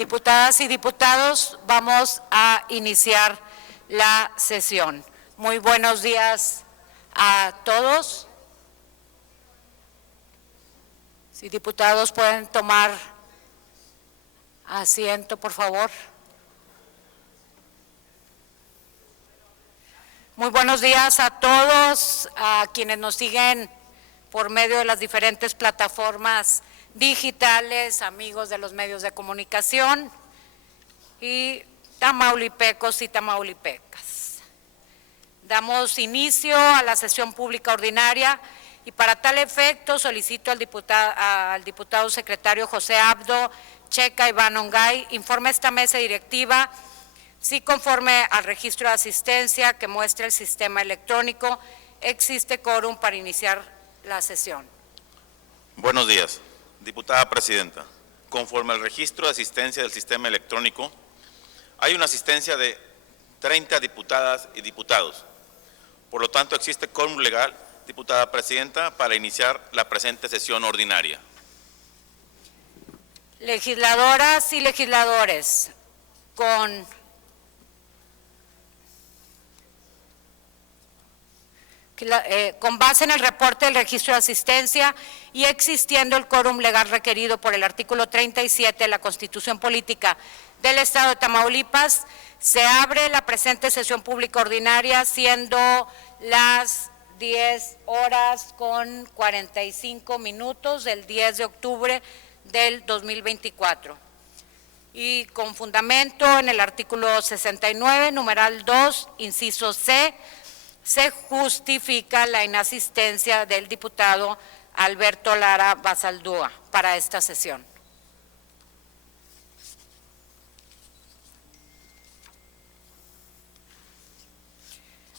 Diputadas y diputados, vamos a iniciar la sesión. Muy buenos días a todos. Si diputados pueden tomar asiento, por favor. Muy buenos días a todos, a quienes nos siguen por medio de las diferentes plataformas digitales, amigos de los medios de comunicación y tamaulipecos y tamaulipecas. Damos inicio a la sesión pública ordinaria y para tal efecto solicito al diputado secretario José Abdo Checa Iván Ongay informe a esta mesa directiva si conforme al registro de asistencia que muestra el sistema electrónico existe quórum para iniciar la sesión. Buenos días, diputada presidenta. Conforme al registro de asistencia del sistema electrónico, hay una asistencia de 30 diputadas y diputados. Por lo tanto, existe quórum legal, diputada presidenta, para iniciar la presente sesión ordinaria. Legisladoras y legisladores, con base en el reporte del registro de asistencia y existiendo el quórum legal requerido por el artículo 37 de la Constitución Política del Estado de Tamaulipas, se abre la presente sesión pública ordinaria siendo las 10:45 del 10 de octubre del 2024. Y con fundamento en el artículo 69, numeral 2, inciso C, se justifica la inasistencia del diputado Alberto Lara Basaldúa para esta sesión.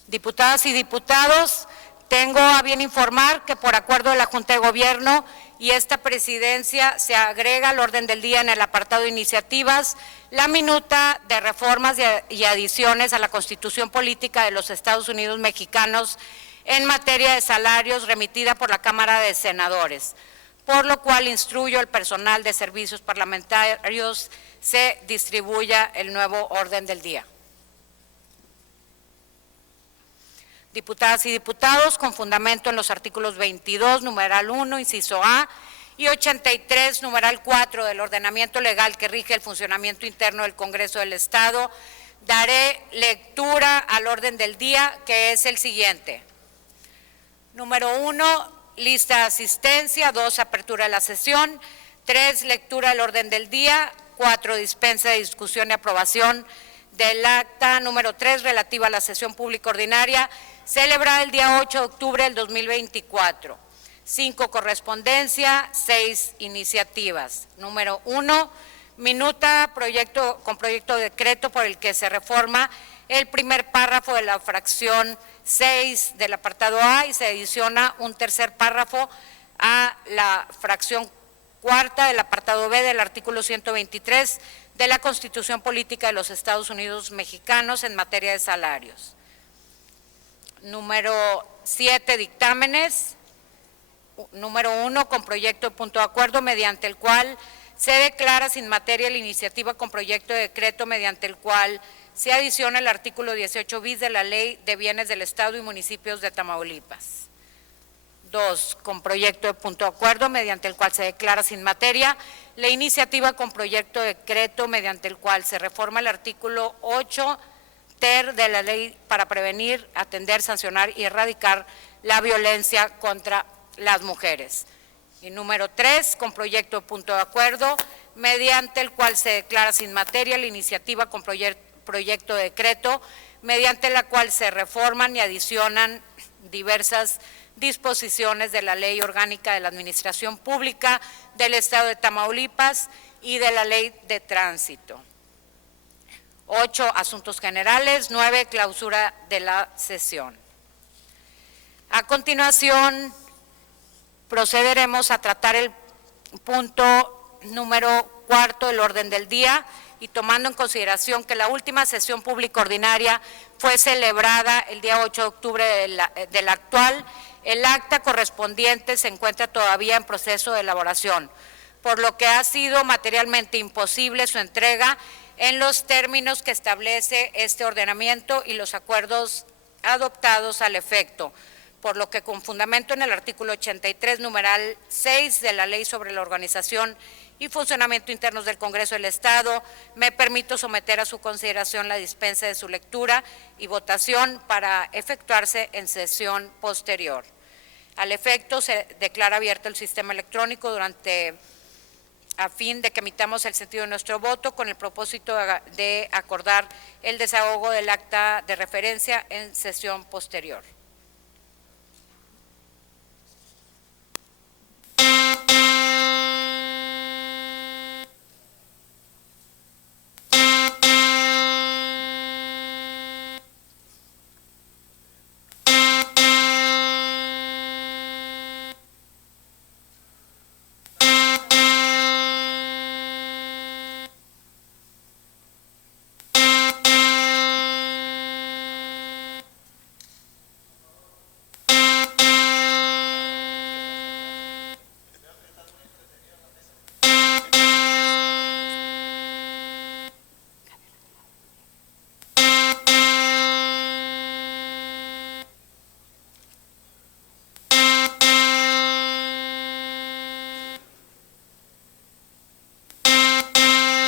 Diputadas y diputados, tengo a bien informar que por acuerdo de la Junta de Gobierno y esta presidencia se agrega al orden del día en el apartado de iniciativas la minuta de reformas y adiciones a la Constitución Política de los Estados Unidos Mexicanos en materia de salarios remitida por la Cámara de Senadores, por lo cual instruyo al personal de servicios parlamentarios se distribuya el nuevo orden del día. Diputadas y diputados, con fundamento en los artículos 22, numeral 1, inciso A, y 83, numeral 4 del ordenamiento legal que rige el funcionamiento interno del Congreso del Estado, daré lectura al orden del día, que es el siguiente. Número 1, lista de asistencia. 2, apertura de la sesión. 3, lectura del orden del día. 4, dispensa de discusión y aprobación del acta número 3 relativa a la sesión pública ordinaria celebrada el día 8 de octubre del 2024. 5, correspondencia. 6, iniciativas. Número 1, minuta con proyecto de decreto por el que se reforma el primer párrafo de la fracción 6 del apartado A y se adiciona un tercer párrafo a la fracción cuarta del apartado B del artículo 123 de la Constitución Política de los Estados Unidos Mexicanos en materia de salarios. Número 7, dictámenes. Número 1, con proyecto de punto de acuerdo mediante el cual se declara sin materia la iniciativa con proyecto de decreto mediante el cual se adiciona el artículo 18 bis de la Ley de Bienes del Estado y Municipios de Tamaulipas. 2, con proyecto de punto de acuerdo mediante el cual se declara sin materia la iniciativa con proyecto de decreto mediante el cual se reforma el artículo 8 ter de la Ley para prevenir, atender, sancionar y erradicar la violencia contra las mujeres. Y número 3, con proyecto de punto de acuerdo mediante el cual se declara sin materia la iniciativa con proyecto de decreto mediante la cual se reforman y adicionan diversas disposiciones de la Ley Orgánica de la Administración Pública del Estado de Tamaulipas y de la Ley de Tránsito. 8, asuntos generales. 9, clausura de la sesión. A continuación, procederemos a tratar el punto número 4 del orden del día y tomando en consideración que la última sesión pública ordinaria fue celebrada el día 8 de octubre del actual, el acta correspondiente se encuentra todavía en proceso de elaboración, por lo que ha sido materialmente imposible su entrega en los términos que establece este ordenamiento y los acuerdos adoptados al efecto, por lo que con fundamento en el artículo 83, numeral 6 de la Ley sobre la Organización y Funcionamiento Internos del Congreso del Estado, me permito someter a su consideración la dispensa de su lectura y votación para efectuarse en sesión posterior. Al efecto, se declara abierto el sistema electrónico a fin de que emitamos el sentido de nuestro voto con el propósito de acordar el desahogo del acta de referencia en sesión posterior.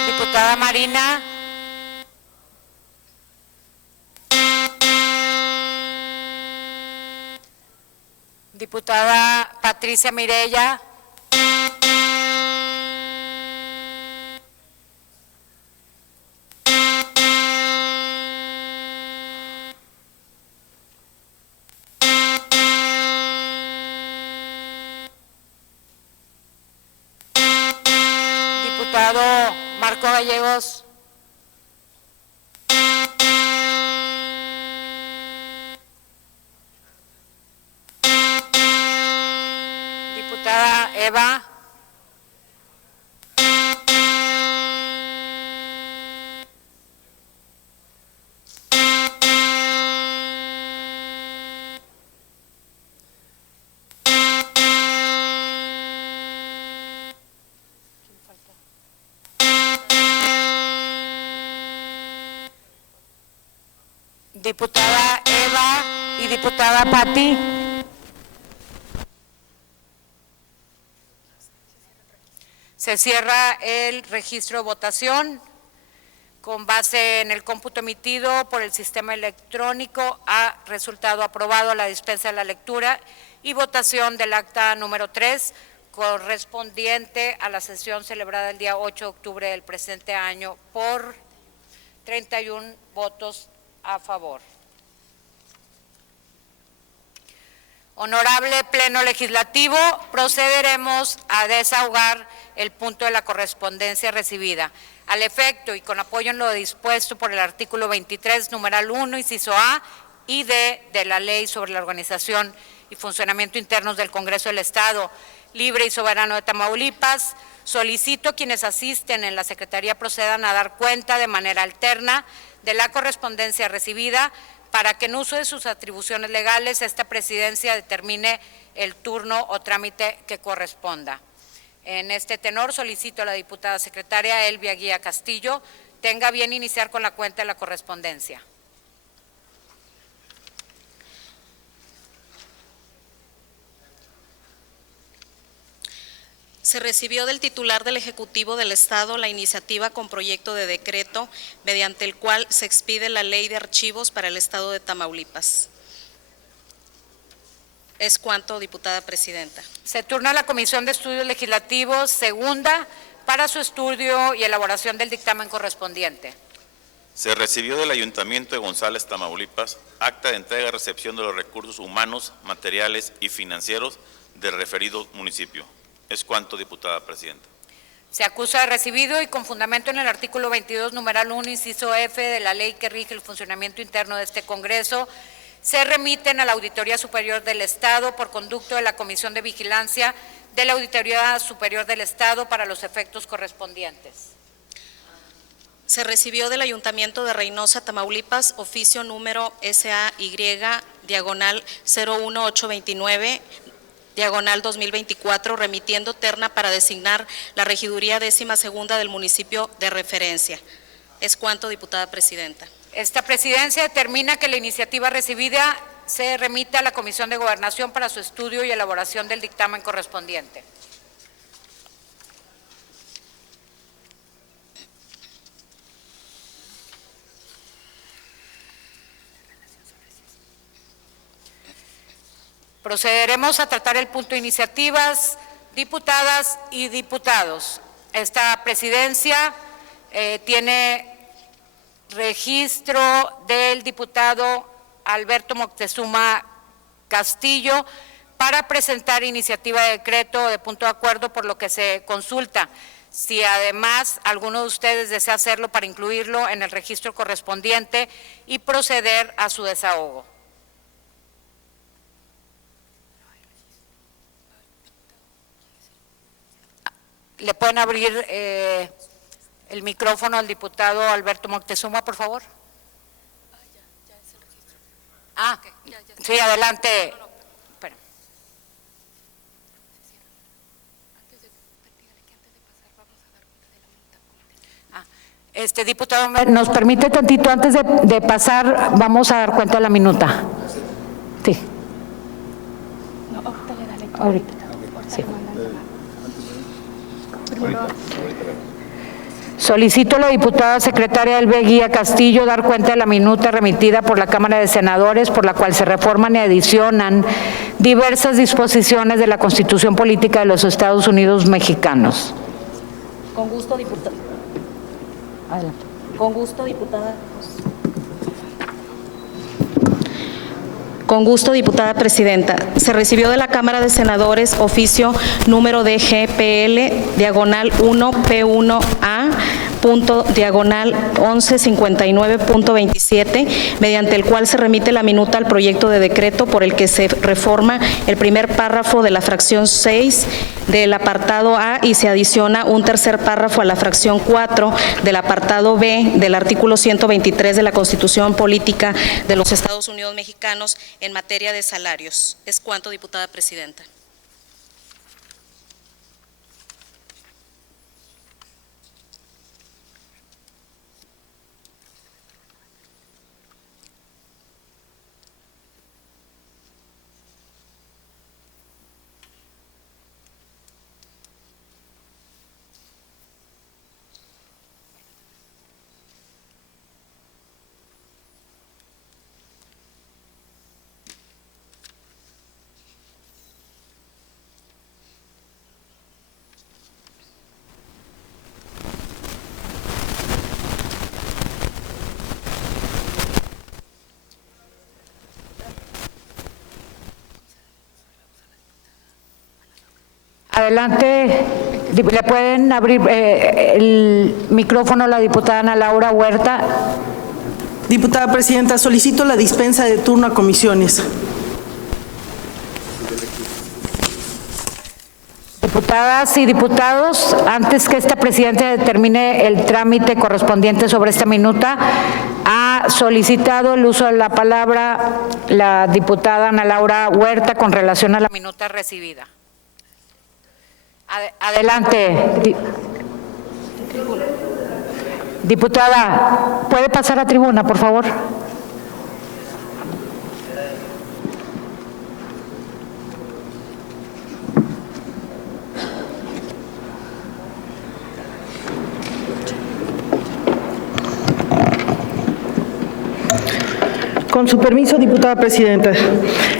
Diputada Marina. Diputada Patricia Mireya. Diputado Marco Gallegos. Diputada Eva. Diputada Eva y diputada Pati. Se cierra el registro de votación. Con base en el cómputo emitido por el sistema electrónico, ha resultado aprobado la dispensa de la lectura y votación del acta número 3, correspondiente a la sesión celebrada el día 8 de octubre del presente año por 31 votos a favor. Honorable Pleno Legislativo, procederemos a desahogar el punto de la correspondencia recibida. Al efecto y con apoyo en lo dispuesto por el artículo 23, numeral 1, inciso A y D de la Ley sobre la Organización y Funcionamiento Internos del Congreso del Estado Libre y Soberano de Tamaulipas, solicito a quienes asisten en la Secretaría procedan a dar cuenta de manera alterna de la correspondencia recibida para que en uso de sus atribuciones legales esta presidencia determine el turno o trámite que corresponda. En este tenor solicito a la diputada secretaria Elvia Guía Castillo tenga bien iniciar con la cuenta de la correspondencia. Se recibió del titular del Ejecutivo del Estado la iniciativa con proyecto de decreto mediante el cual se expide la Ley de Archivos para el Estado de Tamaulipas. Es cuanto, diputada presidenta. Se turna a la Comisión de Estudios Legislativos segunda para su estudio y elaboración del dictamen correspondiente. Se recibió del Ayuntamiento de González, Tamaulipas, acta de entrega y recepción de los recursos humanos, materiales y financieros del referido municipio. Es cuanto, diputada presidenta. Se acusa de recibido y con fundamento en el artículo 22, numeral 1, inciso F de la ley que rige el funcionamiento interno de este Congreso, se remiten a la Auditoría Superior del Estado por conducto de la Comisión de Vigilancia de la Auditoría Superior del Estado para los efectos correspondientes. Se recibió del Ayuntamiento de Reynosa, Tamaulipas, oficio número SAY, diagonal 01829, diagonal 2024, remitiendo terna para designar la regiduría 12ª del municipio de referencia. Es cuanto, diputada presidenta. Esta presidencia determina que la iniciativa recibida se remita a la Comisión de Gobernación para su estudio y elaboración del dictamen correspondiente. Procederemos a tratar el punto de iniciativas, diputadas y diputados. Esta presidencia tiene registro del diputado Alberto Moctezuma Castillo para presentar iniciativa de decreto de punto de acuerdo, por lo que se consulta si además alguno de ustedes desea hacerlo para incluirlo en el registro correspondiente y proceder a su desahogo. ¿Le pueden abrir el micrófono al diputado Alberto Moctezuma, por favor? Ah, sí, adelante. Espera. Diputado, ¿nos permite tantito antes de pasar? Vamos a dar cuenta de la minuta. Sí. Ahorita. Sí. Solicito a la diputada secretaria Elbe Guía Castillo dar cuenta de la minuta remitida por la Cámara de Senadores, por la cual se reforman y adicionan diversas disposiciones de la Constitución Política de los Estados Unidos Mexicanos. Con gusto, diputada. Adelante. Con gusto, diputada. Con gusto, diputada presidenta. Se recibió de la Cámara de Senadores oficio número de GPL, diagonal 1, P1A, punto diagonal 1159.27, mediante el cual se remite la minuta al proyecto de decreto por el que se reforma el primer párrafo de la fracción 6 del apartado A y se adiciona un tercer párrafo a la fracción 4 del apartado B del artículo 123 de la Constitución Política de los Estados Unidos Mexicanos en materia de salarios. Es cuanto, diputada presidenta. Adelante, le pueden abrir el micrófono a la diputada Ana Laura Huerta. Diputada presidenta, solicito la dispensa de turno a comisiones. Diputadas y diputados, antes que esta presidenta determine el trámite correspondiente sobre esta minuta, ha solicitado el uso de la palabra la diputada Ana Laura Huerta con relación a la minuta recibida. Adelante. Diputada, ¿puede pasar a tribuna, por favor? Con su permiso, diputada presidenta.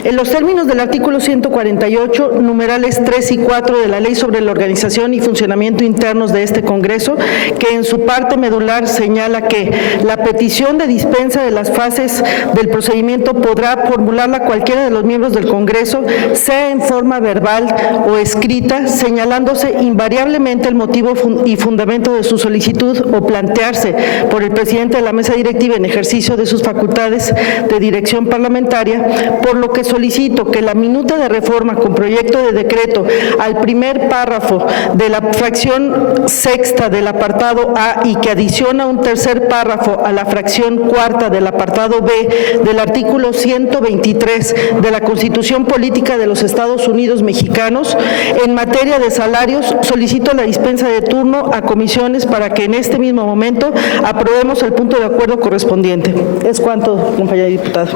En los términos del artículo 148, numerales 3 y 4 de la Ley sobre la Organización y Funcionamiento Internos de este Congreso, que en su parte medular señala que la petición de dispensa de las fases del procedimiento podrá formularla cualquiera de los miembros del Congreso, sea en forma verbal o escrita, señalándose invariablemente el motivo y fundamento de su solicitud o plantearse por el presidente de la mesa directiva en ejercicio de sus facultades de dirección parlamentaria, por lo que solicito que la minuta de reforma con proyecto de decreto al primer párrafo de la fracción sexta del apartado A y que adiciona un tercer párrafo a la fracción cuarta del apartado B del artículo 123 de la Constitución Política de los Estados Unidos Mexicanos, en materia de salarios, solicito la dispensa de turno a comisiones para que en este mismo momento aprobemos el punto de acuerdo correspondiente. Es cuanto, compañera diputada.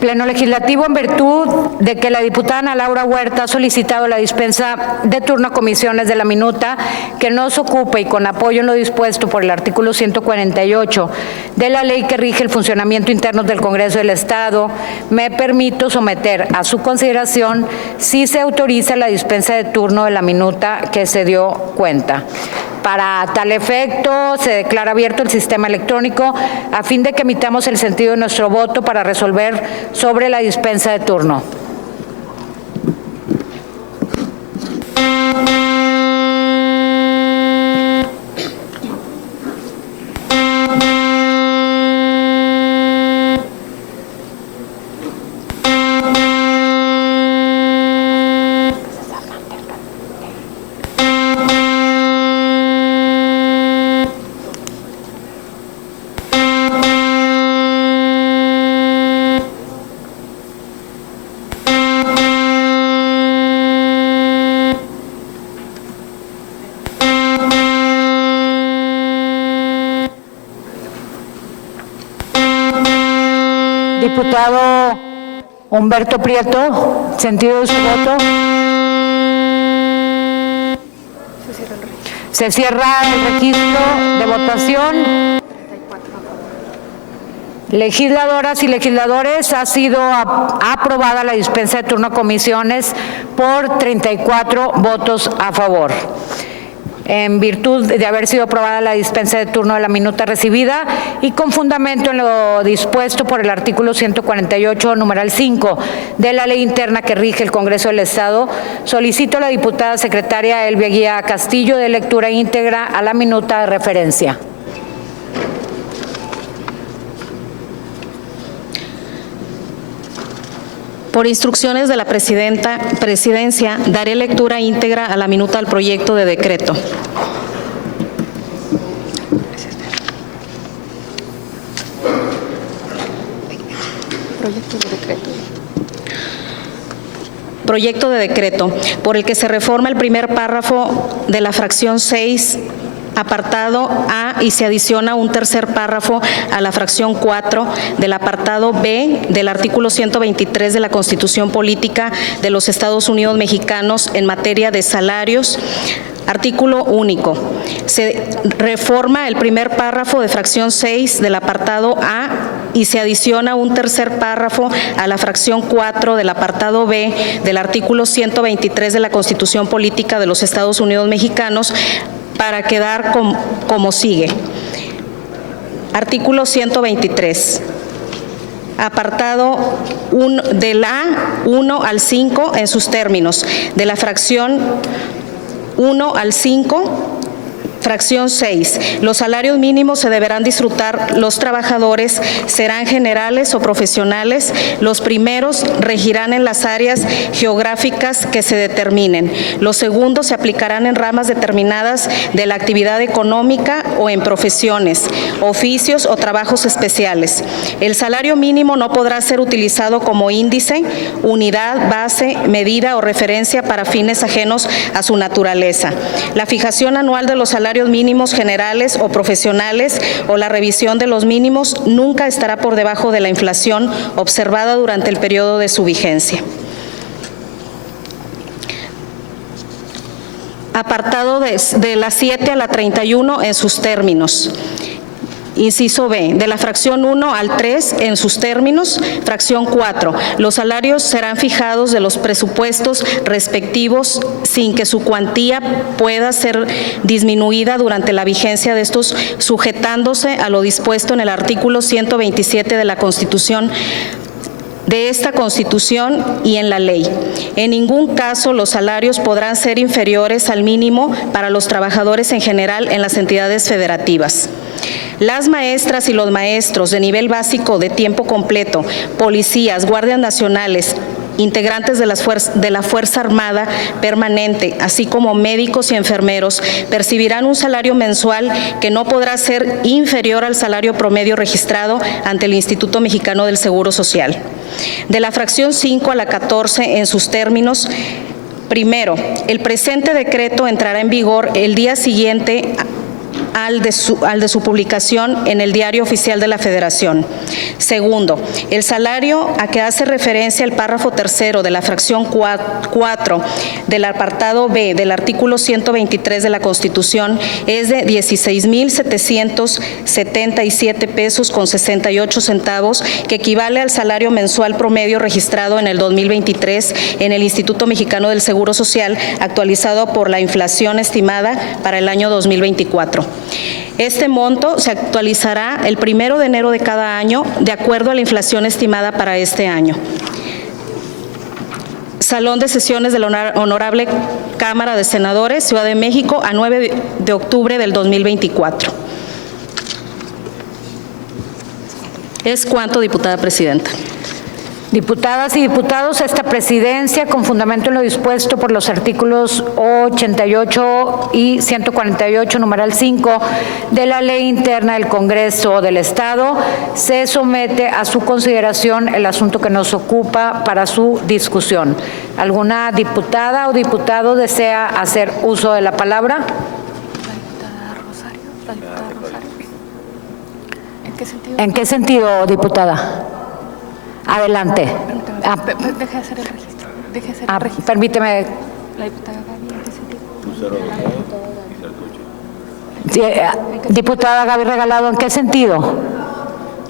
Pleno Legislativo, en virtud de que la diputada Ana Laura Huerta ha solicitado la dispensa de turno a comisiones de la minuta que no se ocupe y con apoyo en lo dispuesto por el artículo 148 de la ley que rige el funcionamiento interno del Congreso del Estado, me permito someter a su consideración si se autoriza la dispensa de turno de la minuta que se dio cuenta. Para tal efecto, se declara abierto el sistema electrónico a fin de que emitamos el sentido de nuestro voto para resolver sobre la dispensa de turno. Diputado Humberto Prieto, sentido de su voto. Se cierra el registro de votación. Legisladoras y legisladores, ha sido aprobada la dispensa de turno a comisiones por 34 votos a favor. En virtud de haber sido aprobada la dispensa de turno de la minuta recibida y con fundamento en lo dispuesto por el artículo 148, numeral 5 de la ley interna que rige el Congreso del Estado, solicito a la diputada secretaria Elvia Guía Castillo de lectura íntegra a la minuta de referencia. Por instrucciones de la Presidencia, daré lectura íntegra a la minuta del proyecto de decreto. Proyecto de decreto por el que se reforma el primer párrafo de la fracción 6, apartado A, y se adiciona un tercer párrafo a la fracción 4 del apartado B del artículo 123 de la Constitución Política de los Estados Unidos Mexicanos en materia de salarios. Artículo único. Se reforma el primer párrafo de fracción 6 del apartado A y se adiciona un tercer párrafo a la fracción 4 del apartado B del artículo 123 de la Constitución Política de los Estados Unidos Mexicanos para quedar como sigue. Artículo 123. Apartado 1 del A1 al 5 en sus términos, de la fracción 1 al 5, fracción 6. Los salarios mínimos se deberán disfrutar los trabajadores, serán generales o profesionales. Los primeros regirán en las áreas geográficas que se determinen. Los segundos se aplicarán en ramas determinadas de la actividad económica o en profesiones, oficios o trabajos especiales. El salario mínimo no podrá ser utilizado como índice, unidad, base, medida o referencia para fines ajenos a su naturaleza. La fijación anual de los salarios mínimos generales o profesionales o la revisión de los mínimos nunca estará por debajo de la inflación observada durante el periodo de su vigencia. Apartado de la 7 a la 31 en sus términos. Inciso B, de la fracción 1 al 3 en sus términos. Fracción 4, los salarios serán fijados de los presupuestos respectivos sin que su cuantía pueda ser disminuida durante la vigencia de estos, sujetándose a lo dispuesto en el artículo 127 de la Constitución de esta Constitución y en la ley. En ningún caso los salarios podrán ser inferiores al mínimo para los trabajadores en general en las entidades federativas. Las maestras y los maestros de nivel básico de tiempo completo, policías, guardias nacionales, integrantes de la Fuerza Armada Permanente, así como médicos y enfermeros, percibirán un salario mensual que no podrá ser inferior al salario promedio registrado ante el Instituto Mexicano del Seguro Social. De la fracción 5 a la 14 en sus términos. Primero, el presente decreto entrará en vigor el día siguiente al de su publicación en el Diario Oficial de la Federación. Segundo, el salario a que hace referencia el párrafo tercero de la fracción 4 del apartado B del artículo 123 de la Constitución es de 16,777 pesos con 68 centavos, que equivale al salario mensual promedio registrado en el 2023 en el Instituto Mexicano del Seguro Social, actualizado por la inflación estimada para el año 2024. Este monto se actualizará el 1 de enero de cada año de acuerdo a la inflación estimada para este año. Salón de sesiones de la Honorable Cámara de Senadores, Ciudad de México, a 9 de octubre del 2024. Es cuanto, diputada presidenta. Diputadas y diputados, esta presidencia, con fundamento en lo dispuesto por los artículos 88 y 148, numeral 5, de la Ley Interna del Congreso del Estado, se somete a su consideración el asunto que nos ocupa para su discusión. ¿Alguna diputada o diputado desea hacer uso de la palabra? La diputada Rosario. ¿En qué sentido? ¿En qué sentido, diputada? Adelante. Deje de hacer el registro. Deje de hacer el registro. Permíteme. La diputada Gaby, ¿en qué sentido? Diputada Gaby Regalado, ¿en qué sentido?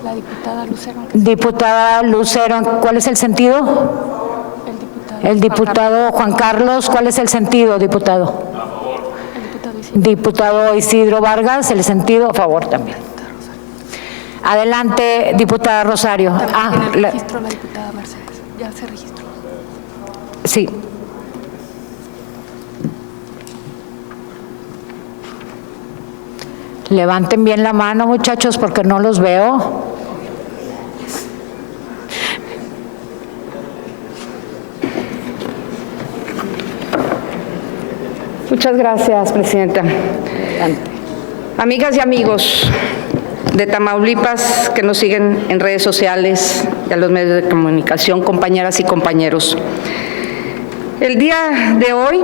La diputada Lucero. Diputada Lucero, ¿cuál es el sentido? El diputado Juan Carlos, ¿cuál es el sentido, diputado? Diputado Isidro Vargas, el sentido a favor también. Adelante, diputada Rosario. En el registro la diputada Mercedes. Ya se registró. Sí. Levanten bien la mano, muchachos, porque no los veo. Muchas gracias, presidenta. Amigas y amigos de Tamaulipas que nos siguen en redes sociales y a los medios de comunicación, compañeras y compañeros. El día de hoy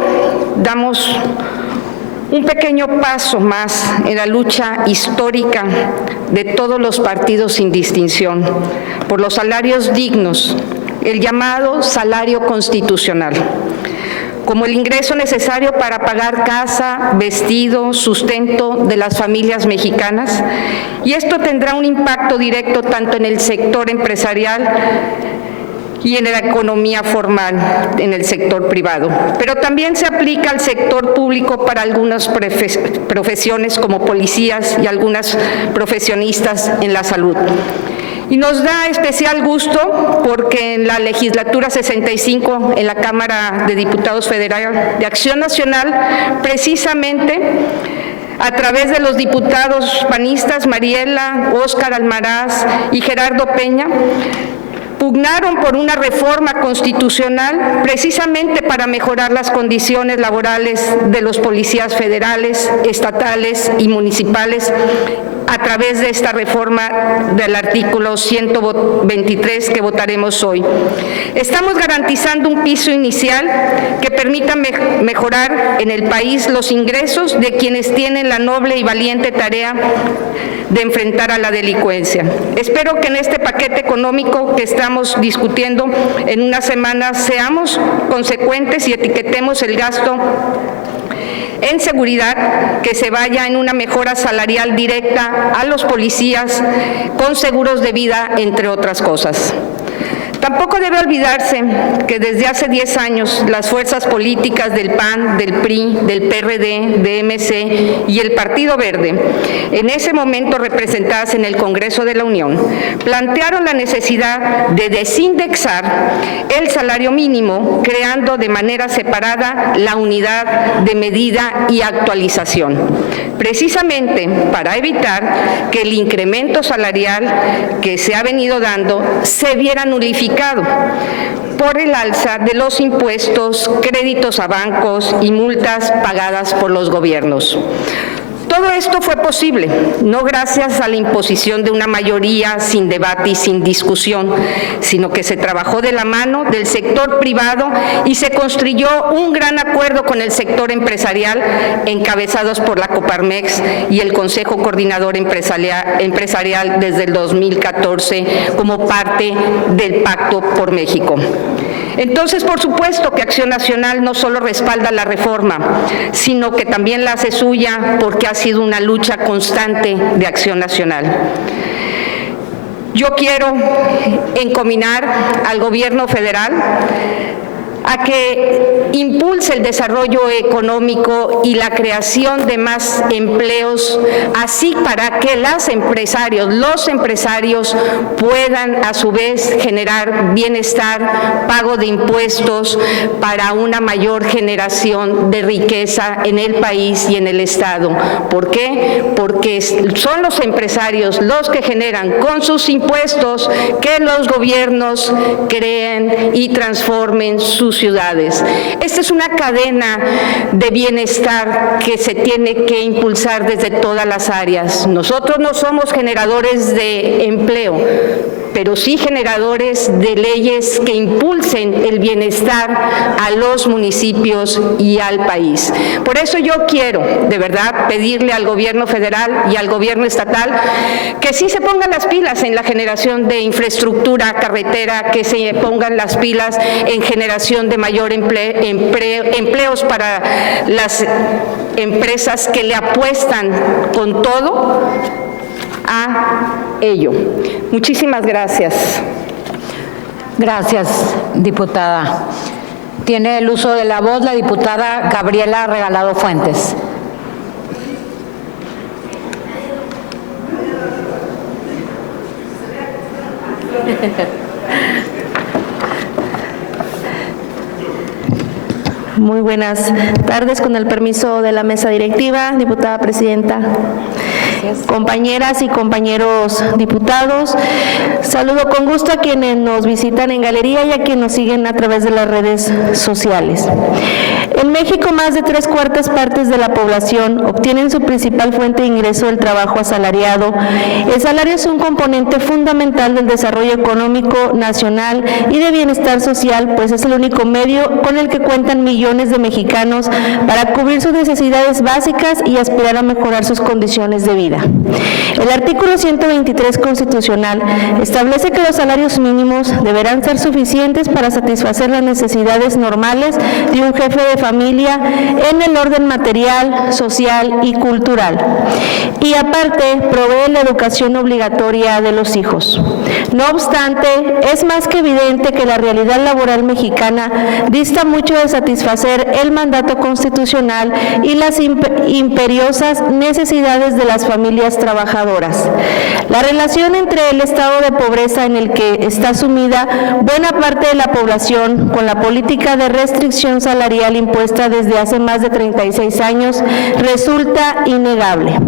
damos un pequeño paso más en la lucha histórica de todos los partidos sin distinción por los salarios dignos, el llamado salario constitucional, como el ingreso necesario para pagar casa, vestido, sustento de las familias mexicanas, y esto tendrá un impacto directo tanto en el sector empresarial y en la economía formal, en el sector privado. Pero también se aplica al sector público para algunas profesiones como policías y algunas profesionistas en la salud. Y nos da especial gusto porque en la legislatura 65, en la Cámara de Diputados Federal de Acción Nacional, precisamente a través de los diputados panistas Mariela, Óscar Almaraz y Gerardo Peña, pugnaron por una reforma constitucional precisamente para mejorar las condiciones laborales de los policías federales, estatales y municipales a través de esta reforma del artículo 123 que votaremos hoy. Estamos garantizando un piso inicial que permita mejorar en el país los ingresos de quienes tienen la noble y valiente tarea de enfrentar a la delincuencia. Espero que en este paquete económico que estamos discutiendo en unas semanas seamos consecuentes y etiquetemos el gasto en seguridad, que se vaya en una mejora salarial directa a los policías con seguros de vida, entre otras cosas. Tampoco debe olvidarse que desde hace 10 años las fuerzas políticas del PAN, del PRI, del PRD, de MC y el Partido Verde, en ese momento representadas en el Congreso de la Unión, plantearon la necesidad de desindexar el salario mínimo, creando de manera separada la unidad de medida y actualización, precisamente para evitar que el incremento salarial que se ha venido dando se viera nulificado por el alza de los impuestos, créditos a bancos y multas pagadas por los gobiernos. Todo esto fue posible, no gracias a la imposición de una mayoría sin debate y sin discusión, sino que se trabajó de la mano del sector privado y se construyó un gran acuerdo con el sector empresarial, encabezados por la Coparmex y el Consejo Coordinador Empresarial desde el 2014 como parte del Pacto por México. Entonces, por supuesto que Acción Nacional no solo respalda la reforma, sino que también la hace suya, porque ha sido una lucha constante de Acción Nacional. Yo quiero encominar al Gobierno federal a que impulse el desarrollo económico y la creación de más empleos, así para que los empresarios puedan a su vez generar bienestar, pago de impuestos para una mayor generación de riqueza en el país y en el Estado. ¿Por qué? Porque son los empresarios los que generan con sus impuestos que los gobiernos creen y transformen sus ciudades. Esta es una cadena de bienestar que se tiene que impulsar desde todas las áreas. Nosotros no somos generadores de empleo, pero sí generadores de leyes que impulsen el bienestar a los municipios y al país. Por eso yo quiero, de verdad, pedirle al Gobierno federal y al Gobierno estatal que sí se pongan las pilas en la generación de infraestructura carretera, que se pongan las pilas en generación de mayor empleos para las empresas que le apuestan con todo a ello. Muchísimas gracias. Gracias, diputada. Tiene el uso de la voz la diputada Gabriela Regalado Fuentes. Muy buenas tardes, con el permiso de la mesa directiva, diputada presidenta. Compañeras y compañeros diputados, saludo con gusto a quienes nos visitan en galería y a quienes nos siguen a través de las redes sociales. En México, más de 3/4 partes de la población obtienen su principal fuente de ingreso del trabajo asalariado. El salario es un componente fundamental del desarrollo económico nacional y de bienestar social, pues es el único medio con el que cuentan millones de mexicanos para cubrir sus necesidades básicas y aspirar a mejorar sus condiciones de vida. El artículo 123 constitucional establece que los salarios mínimos deberán ser suficientes para satisfacer las necesidades normales de un jefe de familia en el orden material, social y cultural. Y aparte, provee la educación obligatoria de los hijos. No obstante, es más que evidente que la realidad laboral mexicana dista mucho de satisfacer el mandato constitucional y las imperiosas necesidades de las familias trabajadoras. La relación entre el estado de pobreza en el que está sumida buena parte de la población con la política de restricción salarial impuesta desde hace más de 36 años resulta innegable.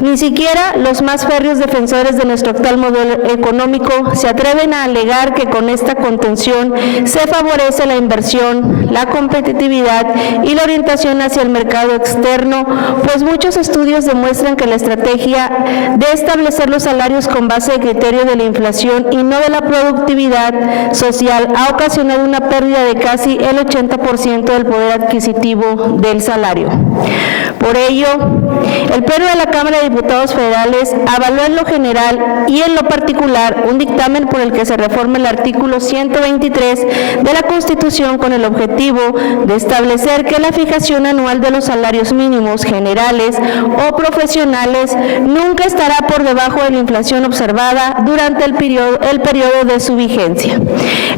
Ni siquiera los más férreos defensores de nuestro actual modelo económico se atreven a alegar que con esta contención se favorece la inversión, la competitividad y la orientación hacia el mercado externo, pues muchos estudios demuestran que la estrategia de establecer los salarios con base de criterio de la inflación y no de la productividad social ha ocasionado una pérdida de casi el 80% del poder adquisitivo del salario. Por ello, el Pleno de la Cámara de de Diputados Federales avaló en lo general y en lo particular un dictamen por el que se reforma el artículo 123 de la Constitución con el objetivo de establecer que la fijación anual de los salarios mínimos generales o profesionales nunca estará por debajo de la inflación observada durante el periodo de su vigencia.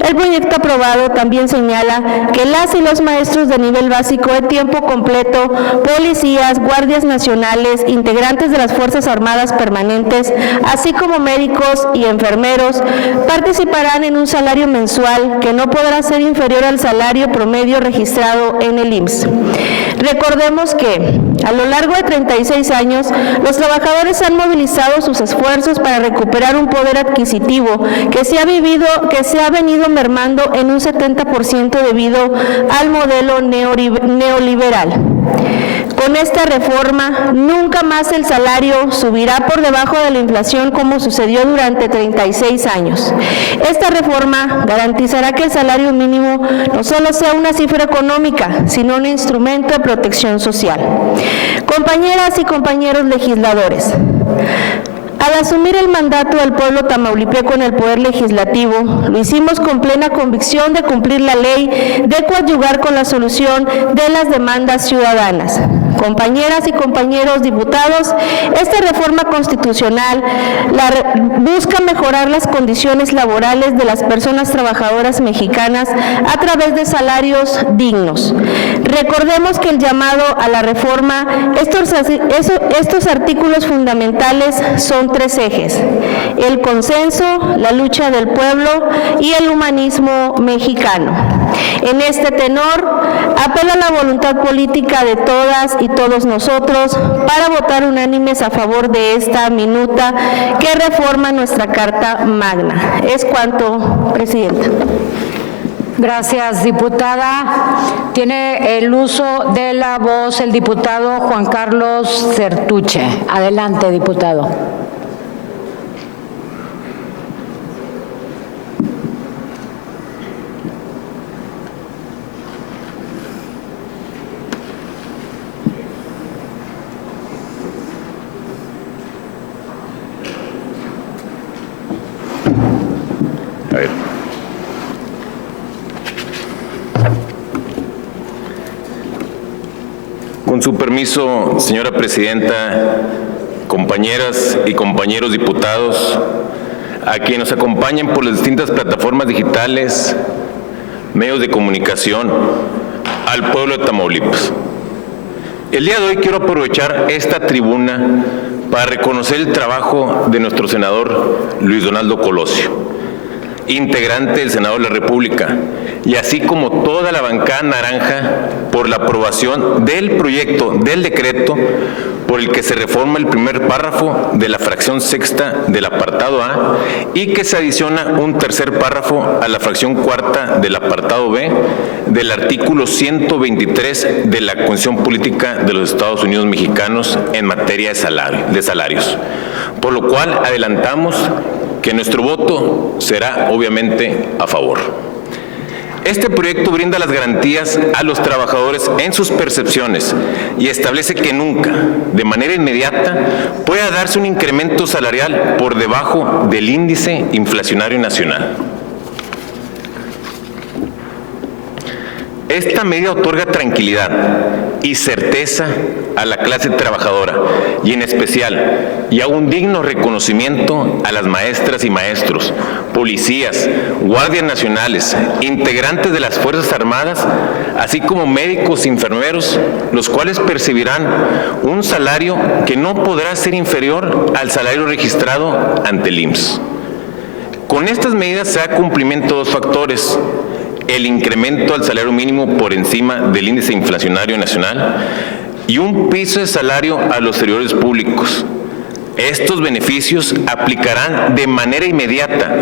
El proyecto aprobado también señala que las y los maestros de nivel básico de tiempo completo, policías, guardias nacionales, integrantes de las Fuerzas Armadas permanentes, así como médicos y enfermeros, participarán en un salario mensual que no podrá ser inferior al salario promedio registrado en el IMSS. Recordemos que a lo largo de 36 años, los trabajadores han movilizado sus esfuerzos para recuperar un poder adquisitivo que se ha venido mermando en un 70% debido al modelo neoliberal. Con esta reforma, nunca más el salario subirá por debajo de la inflación como sucedió durante 36 años. Esta reforma garantizará que el salario mínimo no solo sea una cifra económica, sino un instrumento de protección social. Compañeras y compañeros legisladores, al asumir el mandato del pueblo tamaulipeco en el Poder Legislativo, lo hicimos con plena convicción de cumplir la ley, de coadyuvar con la solución de las demandas ciudadanas. Compañeras y compañeros diputados, esta reforma constitucional busca mejorar las condiciones laborales de las personas trabajadoras mexicanas a través de salarios dignos. Recordemos que el llamado a la reforma, estos artículos fundamentales son 3 ejes: el consenso, la lucha del pueblo y el humanismo mexicano. En este tenor, apelo a la voluntad política de todas y todos nosotros para votar unánimes a favor de esta minuta que reforma nuestra Carta Magna. Es cuanto, Presidenta. Gracias, diputada. Tiene el uso de la voz el diputado Juan Carlos Certuche. Adelante, diputado. Con su permiso, señora presidenta, compañeras y compañeros diputados, a quienes nos acompañan por las distintas plataformas digitales, medios de comunicación, al pueblo de Tamaulipas. El día de hoy quiero aprovechar esta tribuna para reconocer el trabajo de nuestro senador Luis Donaldo Colosio, integrante del Senado de la República, y así como toda la bancada naranja por la aprobación del proyecto del decreto por el que se reforma el primer párrafo de la fracción sexta del apartado A y que se adiciona un tercer párrafo a la fracción cuarta del apartado B del artículo 123 de la Constitución Política de los Estados Unidos Mexicanos en materia de salarios. Por lo cual adelantamos que nuestro voto será obviamente a favor. Este proyecto brinda las garantías a los trabajadores en sus percepciones y establece que nunca, de manera inmediata, pueda darse un incremento salarial por debajo del índice inflacionario nacional. Esta medida otorga tranquilidad y certeza a la clase trabajadora y en especial y a un digno reconocimiento a las maestras y maestros, policías, guardias nacionales, integrantes de las Fuerzas Armadas, así como médicos y enfermeros, los cuales percibirán un salario que no podrá ser inferior al salario registrado ante el IMSS. Con estas medidas se da cumplimiento a 2 factores: el incremento al salario mínimo por encima del índice inflacionario nacional y un piso de salario a los servidores públicos. Estos beneficios aplicarán de manera inmediata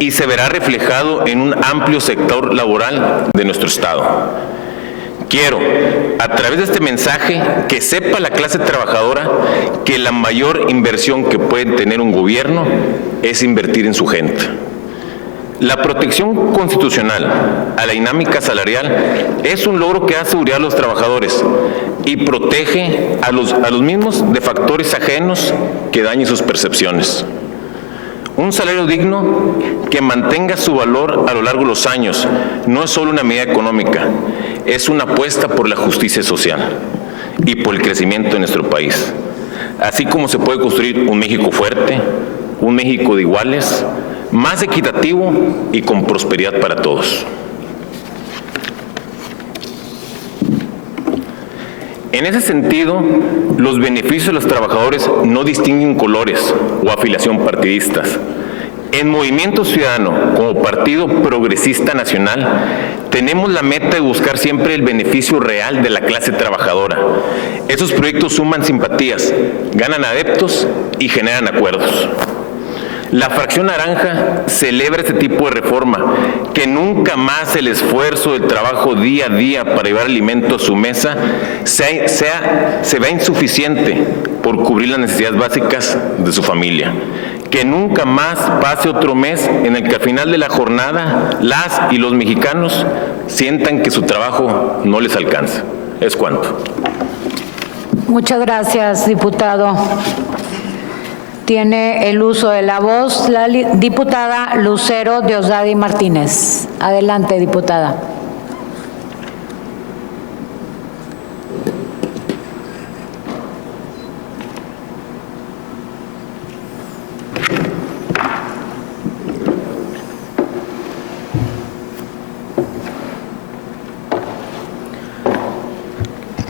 y se verá reflejado en un amplio sector laboral de nuestro Estado. Quiero, a través de este mensaje, que sepa la clase trabajadora que la mayor inversión que puede tener un gobierno es invertir en su gente. La protección constitucional a la dinámica salarial es un logro que da seguridad a los trabajadores y protege a los mismos de factores ajenos que dañen sus percepciones. Un salario digno que mantenga su valor a lo largo de los años no es solo una medida económica, es una apuesta por la justicia social y por el crecimiento de nuestro país. Así como se puede construir un México fuerte, un México de iguales, más equitativo y con prosperidad para todos. En ese sentido, los beneficios de los trabajadores no distinguen colores o afiliación partidistas. En Movimiento Ciudadano, como Partido Progresista Nacional, tenemos la meta de buscar siempre el beneficio real de la clase trabajadora. Esos proyectos suman simpatías, ganan adeptos y generan acuerdos. La fracción naranja celebra este tipo de reforma, que nunca más el esfuerzo del trabajo día a día para llevar alimento a su mesa se vea insuficiente por cubrir las necesidades básicas de su familia. Que nunca más pase otro mes en el que al final de la jornada las y los mexicanos sientan que su trabajo no les alcanza. Es cuanto. Muchas gracias, diputado. Tiene el uso de la voz la diputada Lucero Diosdado Martínez. Adelante, diputada.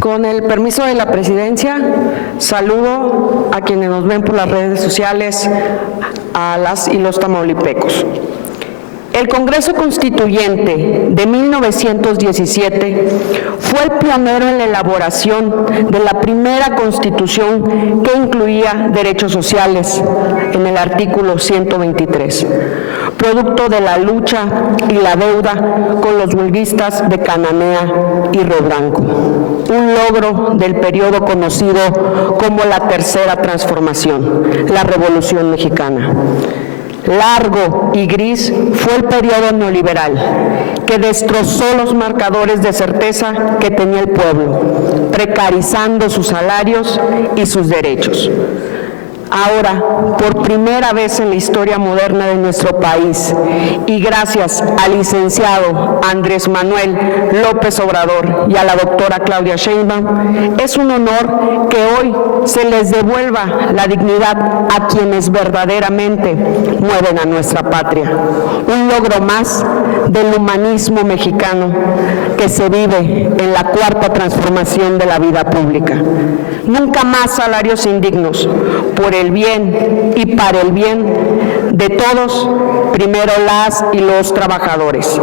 Con el permiso de la presidencia, saludo a quienes nos ven por las redes sociales, a las y los tamaulipecos. El Congreso Constituyente de 1917 fue el pionero en la elaboración de la primera Constitución que incluía derechos sociales en el artículo 123, producto de la lucha y la deuda con los huelguistas de Cananea y Río Branco, un logro del periodo conocido como la Tercera Transformación, la Revolución Mexicana. Largo y gris fue el periodo neoliberal, que destrozó los marcadores de certeza que tenía el pueblo, precarizando sus salarios y sus derechos. Ahora, por primera vez en la historia moderna de nuestro país, y gracias al licenciado Andrés Manuel López Obrador y a la doctora Claudia Sheinbaum, es un honor que hoy se les devuelva la dignidad a quienes verdaderamente mueven a nuestra patria. Un logro más del humanismo mexicano que se vive en la cuarta transformación de la vida pública. Nunca más salarios indignos, por el bien y para el bien de todos, primero las y los trabajadores.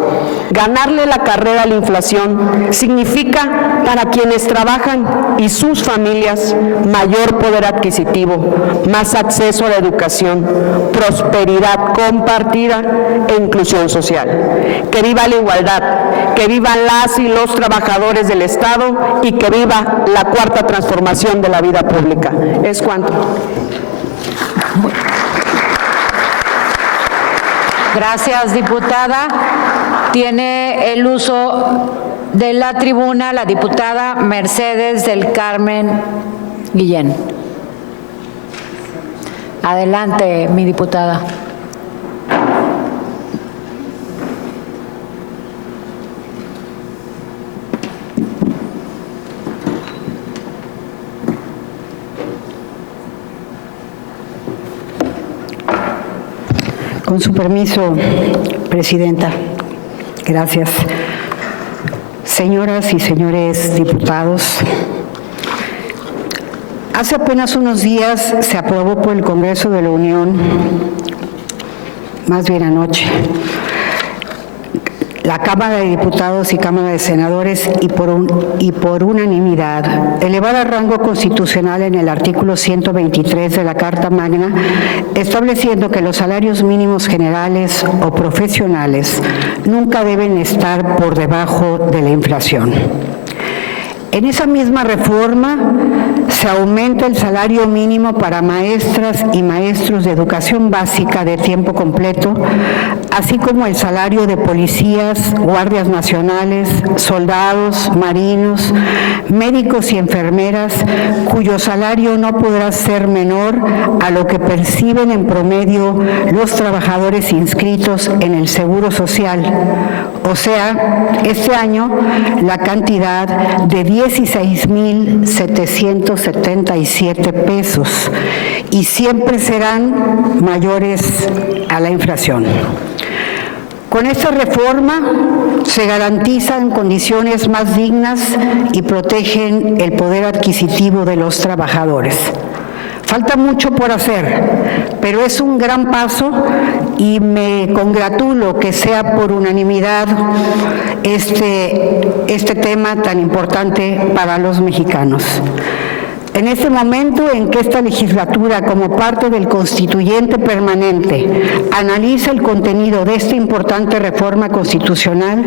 Ganarle la carrera a la inflación significa para quienes trabajan y sus familias mayor poder adquisitivo, más acceso a la educación, prosperidad compartida e inclusión social. Que viva la igualdad, que vivan las y los trabajadores del Estado y que viva la cuarta transformación de la vida pública. Es cuanto. Gracias, diputada. Tiene el uso de la tribuna la diputada Mercedes del Carmen Guillén. Adelante, mi diputada. Con su permiso, presidenta. Gracias. Señoras y señores diputados, hace apenas unos días se aprobó por el Congreso de la Unión, más bien anoche, la Cámara de Diputados y Cámara de Senadores y por unanimidad, elevar a rango constitucional en el artículo 123 de la Carta Magna, estableciendo que los salarios mínimos generales o profesionales nunca deben estar por debajo de la inflación. En esa misma reforma se aumenta el salario mínimo para maestras y maestros de educación básica de tiempo completo, así como el salario de policías, guardias nacionales, soldados, marinos, médicos y enfermeras, cuyo salario no podrá ser menor a lo que perciben en promedio los trabajadores inscritos en el Seguro Social. O sea, este año la cantidad de 16,777 pesos, y siempre serán mayores a la inflación. Con esta reforma se garantizan condiciones más dignas y protegen el poder adquisitivo de los trabajadores. Falta mucho por hacer, pero es un gran paso y me congratulo que sea por unanimidad este tema tan importante para los mexicanos. En este momento en que esta legislatura, como parte del constituyente permanente, analiza el contenido de esta importante reforma constitucional,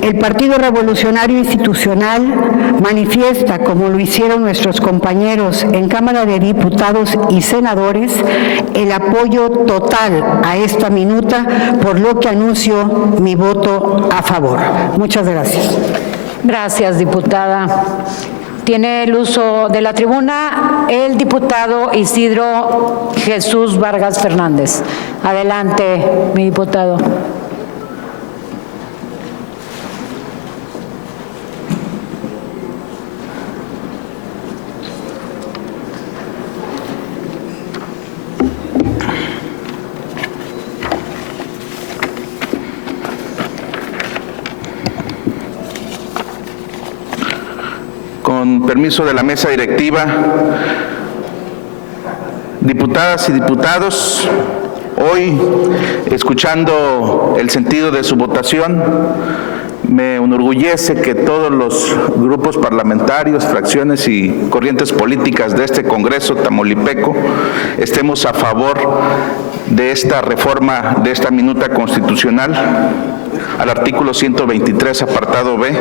el Partido Revolucionario Institucional manifiesta, como lo hicieron nuestros compañeros en Cámara de Diputados y Senadores, el apoyo total a esta minuta, por lo que anuncio mi voto a favor. Muchas gracias. Gracias, diputada. Tiene el uso de la tribuna el diputado Isidro Jesús Vargas Fernández. Adelante, mi diputado. Con permiso de la mesa directiva, diputadas y diputados, hoy, escuchando el sentido de su votación, me enorgullece que todos los grupos parlamentarios, fracciones y corrientes políticas de este Congreso tamaulipeco estemos a favor de esta reforma, de esta minuta constitucional al artículo 123, apartado B,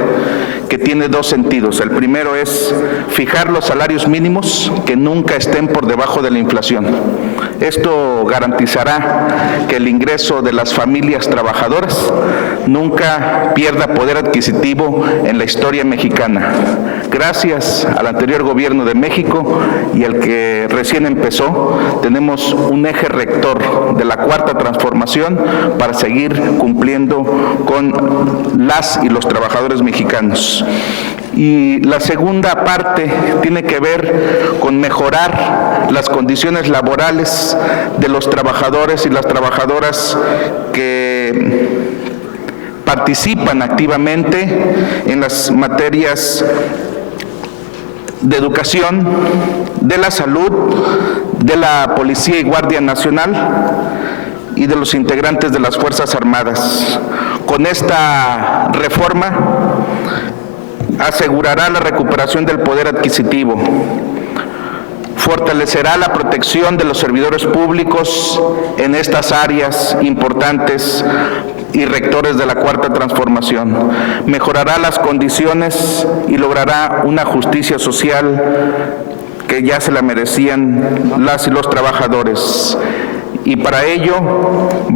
que tiene dos sentidos. El primero es fijar los salarios mínimos que nunca estén por debajo de la inflación. Esto garantizará que el ingreso de las familias trabajadoras nunca pierda poder adquisitivo en la historia mexicana. Gracias al anterior gobierno de México y al que recién empezó, tenemos un eje rector de la Cuarta Transformación para seguir cumpliendo con las y los trabajadores mexicanos. Y la segunda parte tiene que ver con mejorar las condiciones laborales de los trabajadores y las trabajadoras que participan activamente en las materias de educación, de la salud, de la Policía y Guardia Nacional y de los integrantes de las Fuerzas Armadas. Con esta reforma asegurará la recuperación del poder adquisitivo, fortalecerá la protección de los servidores públicos en estas áreas importantes y rectores de la Cuarta Transformación, mejorará las condiciones y logrará una justicia social que ya se la merecían las y los trabajadores. Y para ello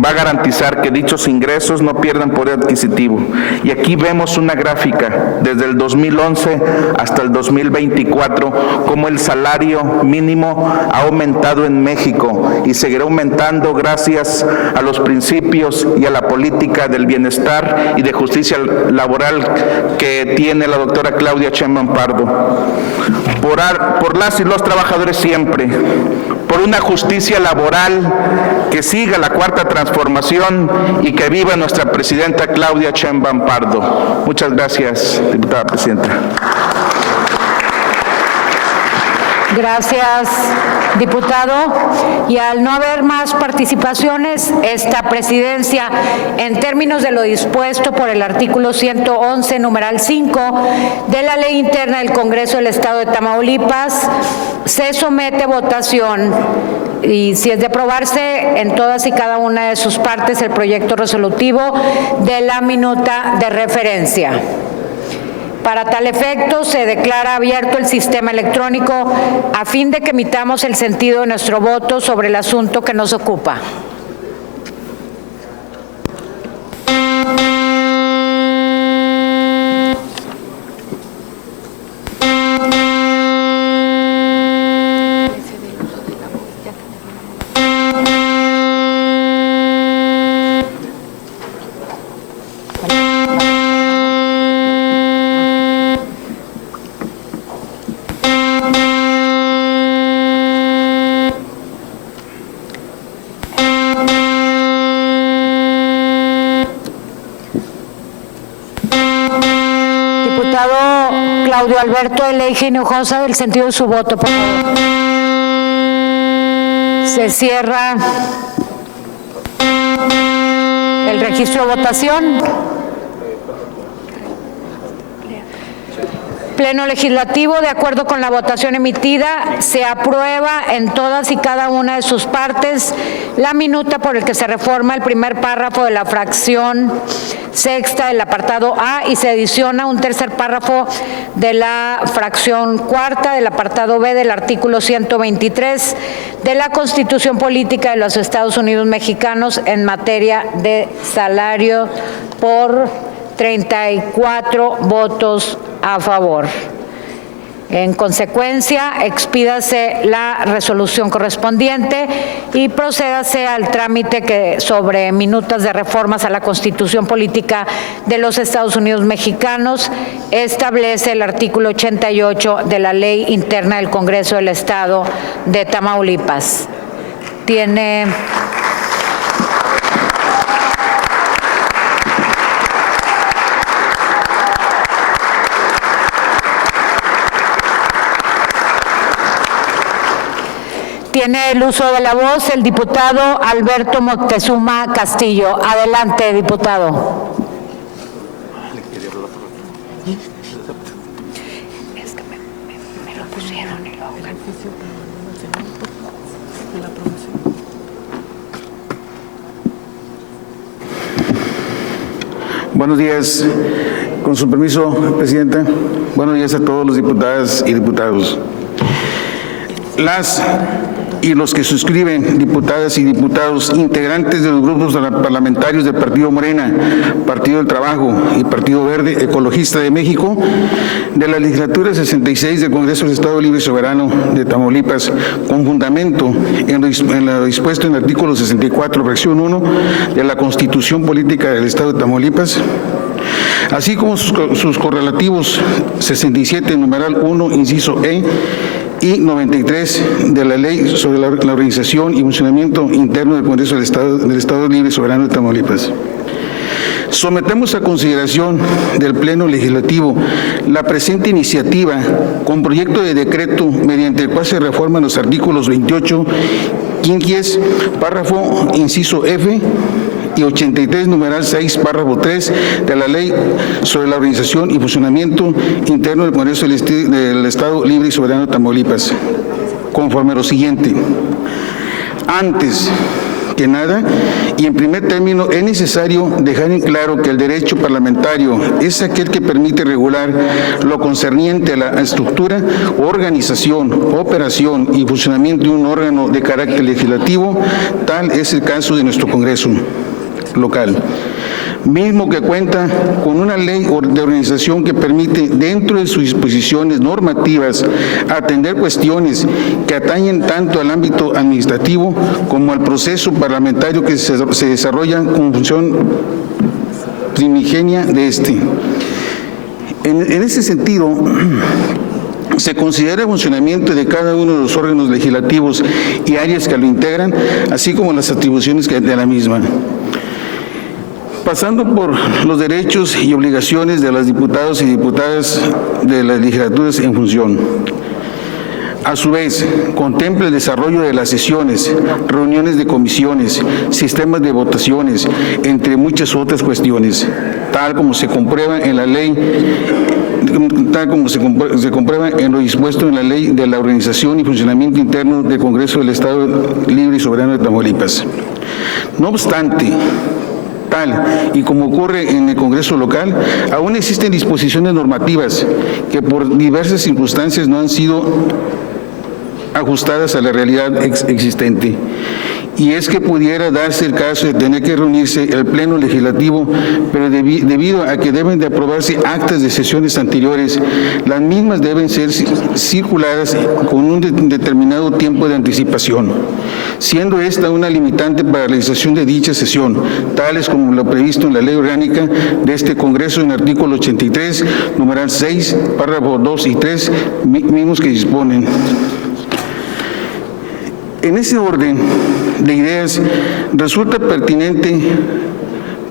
va a garantizar que dichos ingresos no pierdan poder adquisitivo. Y aquí vemos una gráfica desde el 2011 hasta el 2024, cómo el salario mínimo ha aumentado en México y seguirá aumentando gracias a los principios y a la política del bienestar y de justicia laboral que tiene la doctora Claudia Sheinbaum Pardo. Por las y los trabajadores siempre, por una justicia laboral que siga la Cuarta Transformación y que viva nuestra presidenta Claudia Sheinbaum Pardo. Muchas gracias, diputada presidenta. Gracias, diputado. Y al no haber más participaciones, esta presidencia, en términos de lo dispuesto por el artículo 111, numeral 5 de la Ley Interna del Congreso del Estado de Tamaulipas, se somete a votación y, si es de aprobarse, en todas y cada una de sus partes, el proyecto resolutivo de la minuta de referencia. Para tal efecto, se declara abierto el sistema electrónico a fin de que emitamos el sentido de nuestro voto sobre el asunto que nos ocupa. Claudio Alberto Eleje Hinojosa, del sentido de su voto, por favor. Se cierra el registro de votación. Pleno Legislativo, de acuerdo con la votación emitida, se aprueba en todas y cada una de sus partes la minuta por el que se reforma el primer párrafo de la fracción sexta del apartado A y se adiciona un tercer párrafo de la fracción cuarta del apartado B del artículo 123 de la Constitución Política de los Estados Unidos Mexicanos en materia de salario por 34 votos a favor. En consecuencia, expídase la resolución correspondiente y procédase al trámite sobre minutas de reformas a la Constitución Política de los Estados Unidos Mexicanos. Establece el artículo 88 de la Ley Interna del Congreso del Estado de Tamaulipas. Tiene el uso de la voz el diputado Alberto Moctezuma Castillo. Adelante, diputado. Es que me lo pusieron y luego. Buenos días. Con su permiso, Presidenta. Buenos días a todos los diputadas y diputados. Las y los que suscriben, diputadas y diputados, integrantes de los grupos parlamentarios del Partido Morena, Partido del Trabajo y Partido Verde Ecologista de México, de la legislatura 66 del Congreso del Estado Libre y Soberano de Tamaulipas, con fundamento en lo dispuesto en el artículo 64, fracción 1 de la Constitución Política del Estado de Tamaulipas, así como sus correlativos 67, numeral 1, inciso E, y 93 de la Ley sobre la organización y funcionamiento interno del Congreso del Estado Libre y Soberano de Tamaulipas. Sometemos a consideración del Pleno Legislativo la presente iniciativa con proyecto de decreto mediante el cual se reforman los artículos 28, quinquies, párrafo inciso F, y 83, numeral 6, párrafo 3 de la Ley sobre la organización y funcionamiento interno del Congreso del Estado Libre y Soberano de Tamaulipas, conforme a lo siguiente. Antes que nada, y en primer término, es necesario dejar en claro que el derecho parlamentario es aquel que permite regular lo concerniente a la estructura, organización, operación y funcionamiento de un órgano de carácter legislativo. Tal es el caso de nuestro Congreso local, mismo que cuenta con una ley de organización que permite, dentro de sus disposiciones normativas, atender cuestiones que atañen tanto al ámbito administrativo como al proceso parlamentario que se desarrolla con función primigenia de este. En ese sentido, se considera el funcionamiento de cada uno de los órganos legislativos y áreas que lo integran, así como las atribuciones de la misma. Pasando por los derechos y obligaciones de los diputados y diputadas de las legislaturas en función. A su vez, contempla el desarrollo de las sesiones, reuniones de comisiones, sistemas de votaciones, entre muchas otras cuestiones, tal como se comprueba en la ley, tal como se comprueba en lo dispuesto en la Ley de la Organización y Funcionamiento Interno del Congreso del Estado Libre y Soberano de Tamaulipas. No obstante, estatal y como ocurre en el Congreso local, aún existen disposiciones normativas que por diversas circunstancias no han sido ajustadas a la realidad existente. Y es que pudiera darse el caso de tener que reunirse el Pleno Legislativo, pero debido a que deben de aprobarse actas de sesiones anteriores, las mismas deben ser circuladas con un determinado tiempo de anticipación, siendo esta una limitante para la realización de dicha sesión, tales como lo previsto en la Ley Orgánica de este Congreso en el artículo 83, numeral 6, párrafos 2 y 3, mismos que disponen. En ese orden de ideas, resulta pertinente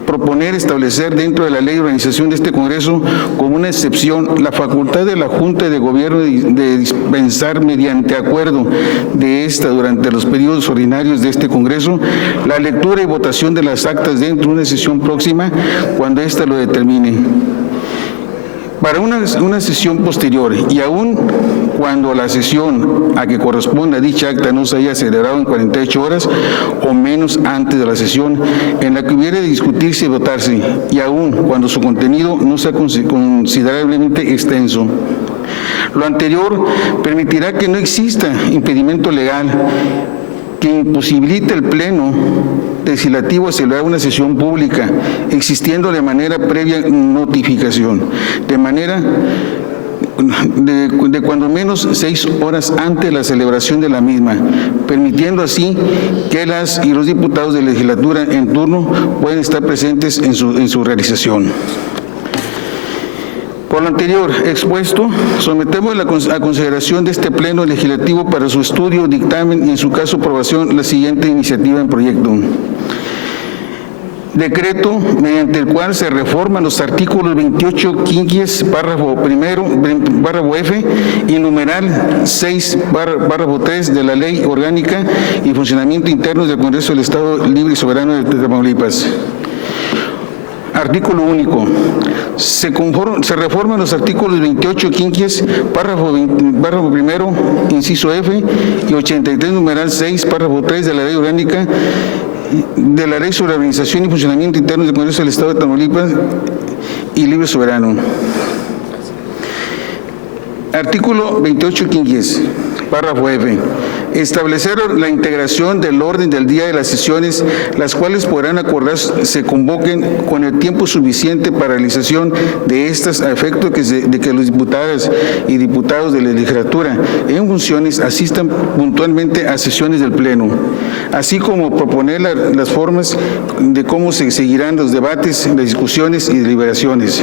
proponer establecer dentro de la ley de organización de este Congreso como una excepción la facultad de la Junta de Gobierno de dispensar mediante acuerdo de esta durante los periodos ordinarios de este Congreso la lectura y votación de las actas dentro de una sesión próxima cuando ésta lo determine. Para una sesión posterior y aún cuando la sesión a que corresponda dicha acta no se haya celebrado en 48 horas o menos antes de la sesión en la que hubiera de discutirse y votarse, y aún cuando su contenido no sea considerablemente extenso. Lo anterior permitirá que no exista impedimento legal que imposibilite el Pleno Legislativo a celebrar una sesión pública, existiendo de manera previa notificación, de manera de cuando menos 6 horas antes de la celebración de la misma, permitiendo así que las y los diputados de legislatura en turno puedan estar presentes en su realización. Por lo anterior expuesto, sometemos a consideración de este Pleno Legislativo para su estudio, dictamen y en su caso aprobación la siguiente iniciativa en proyecto. Decreto mediante el cual se reforman los artículos 28 quinquies, párrafo primero, párrafo F y numeral 6, párrafo 3 de la Ley Orgánica y Funcionamiento Interno del Congreso del Estado Libre y Soberano de Tamaulipas. Artículo único. Se reforman los artículos 28 quinquies, párrafo primero, inciso F y 83, numeral 6, párrafo 3 de la Ley Orgánica de la Ley sobre la Organización y Funcionamiento Interno del Congreso del Estado de Tamaulipas y Libre Soberano. Artículo 28 quinquies, párrafo F. Establecer la integración del orden del día de las sesiones, las cuales podrán acordar se convoquen con el tiempo suficiente para realización de estas a efecto de que los diputadas y diputados de la legislatura en funciones asistan puntualmente a sesiones del Pleno, así como proponer las formas de cómo se seguirán los debates, las discusiones y deliberaciones.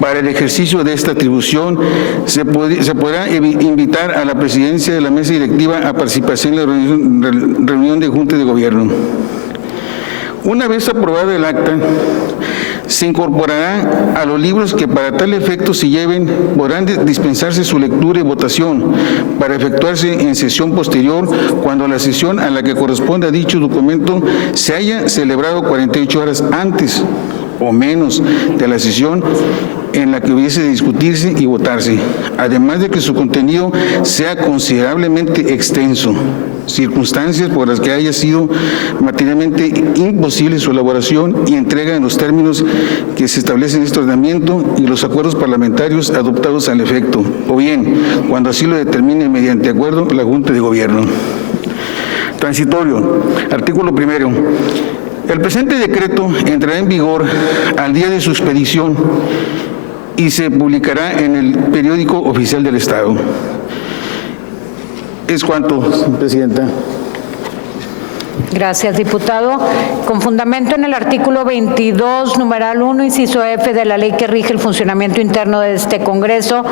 Para el ejercicio de esta atribución, se podrá invitar a la presidencia de la mesa directiva a participación en la reunión de Junta de Gobierno. Una vez aprobada el acta, se incorporará a los libros que para tal efecto se lleven, podrán dispensarse su lectura y votación para efectuarse en sesión posterior cuando la sesión a la que corresponda dicho documento se haya celebrado 48 horas antes o menos de la sesión en la que hubiese de discutirse y votarse, además de que su contenido sea considerablemente extenso, circunstancias por las que haya sido materialmente imposible su elaboración y entrega en los términos que se establecen en este ordenamiento y los acuerdos parlamentarios adoptados al efecto, o bien, cuando así lo determine mediante acuerdo la Junta de Gobierno. Transitorio. Artículo primero. El presente decreto entrará en vigor al día de su expedición y se publicará en el periódico oficial del Estado. Es cuanto, Presidenta. Gracias, diputado. Con fundamento en el artículo 22, numeral 1, inciso F de la ley que rige el funcionamiento interno de este Congreso,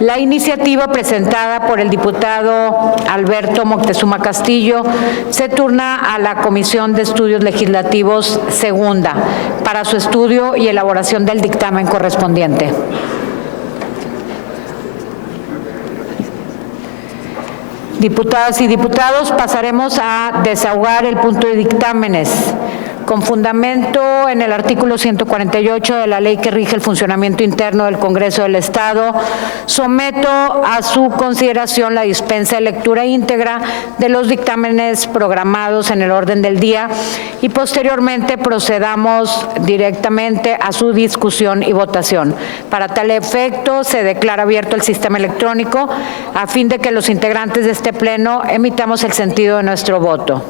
la iniciativa presentada por el diputado Alberto Moctezuma Castillo se turna a la Comisión de Estudios Legislativos segunda para su estudio y elaboración del dictamen correspondiente. Diputadas y diputados, pasaremos a desahogar el punto de dictámenes. Con fundamento en el artículo 148 de la ley que rige el funcionamiento interno del Congreso del Estado, someto a su consideración la dispensa de lectura íntegra de los dictámenes programados en el orden del día y posteriormente procedamos directamente a su discusión y votación. Para tal efecto, se declara abierto el sistema electrónico a fin de que los integrantes de este Pleno emitamos el sentido de nuestro voto.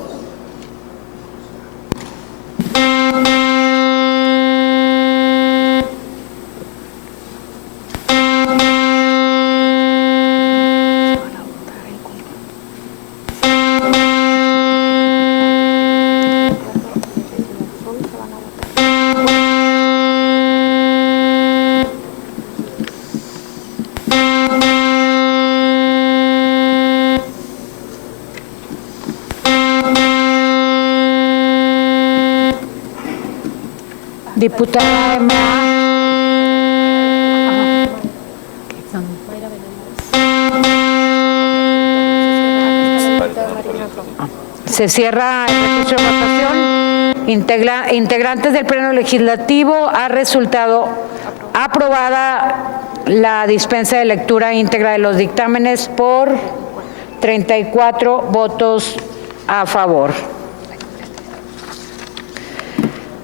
Diputada M.A. Se cierra el registro de votación. Integrantes del Pleno Legislativo, ha resultado aprobada la dispensa de lectura íntegra de los dictámenes por 34 votos a favor.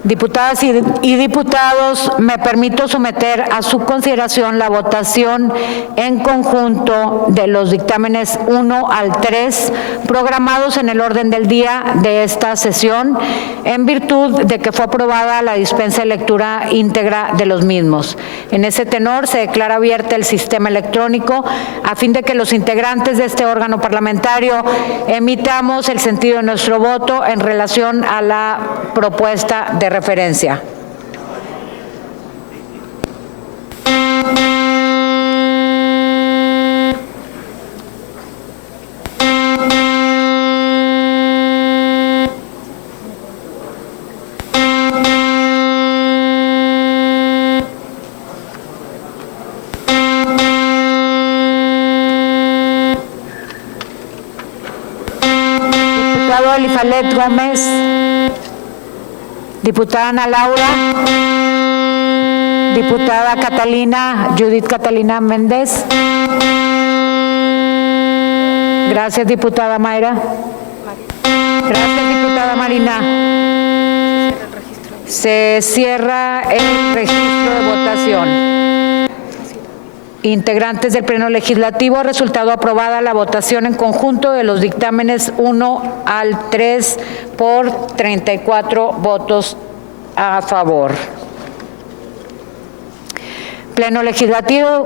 Diputadas y diputados, me permito someter a su consideración la votación en conjunto de los dictámenes 1 al 3 programados en el orden del día de esta sesión en virtud de que fue aprobada la dispensa de lectura íntegra de los mismos. En ese tenor se declara abierta el sistema electrónico a fin de que los integrantes de este órgano parlamentario emitamos el sentido de nuestro voto en relación a la propuesta de referencia. Diputado Elifalet Gómez. Diputada Ana Laura, diputada Judith Catalina Méndez. Gracias, diputada Mayra. Gracias, diputada Marina. Se cierra el registro de votación. Integrantes del Pleno Legislativo, ha resultado aprobada la votación en conjunto de los dictámenes 1 al 3 por 34 votos a favor. Pleno Legislativo,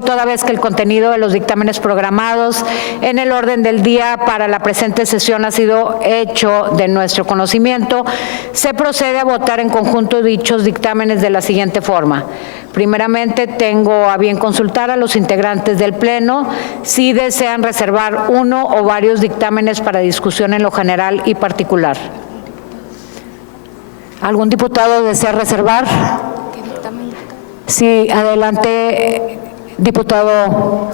toda vez que el contenido de los dictámenes programados en el orden del día para la presente sesión ha sido hecho de nuestro conocimiento, se procede a votar en conjunto dichos dictámenes de la siguiente forma. Primeramente, tengo a bien consultar a los integrantes del Pleno si desean reservar uno o varios dictámenes para discusión en lo general y particular. ¿Algún diputado desea reservar? Sí, adelante, diputado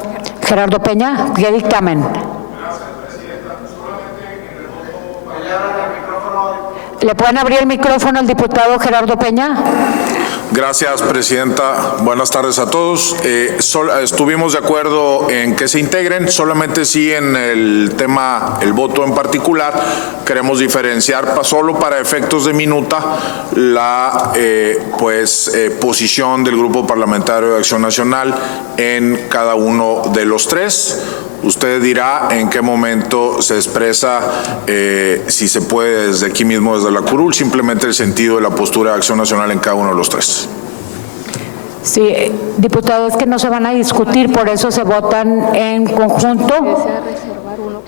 Gerardo Peña. ¿Qué dictamen? ¿Le pueden abrir el micrófono al diputado Gerardo Peña? Gracias, presidenta. Buenas tardes a todos. Estuvimos de acuerdo en que se integren, solamente sí en el tema, el voto en particular, queremos diferenciar solo para efectos de minuta la posición del Grupo Parlamentario de Acción Nacional en cada uno de los tres. Usted dirá en qué momento se expresa, si se puede desde aquí mismo, desde la curul, simplemente el sentido de la postura de Acción Nacional en cada uno de los tres. Sí, diputado, es que no se van a discutir, por eso se votan en conjunto.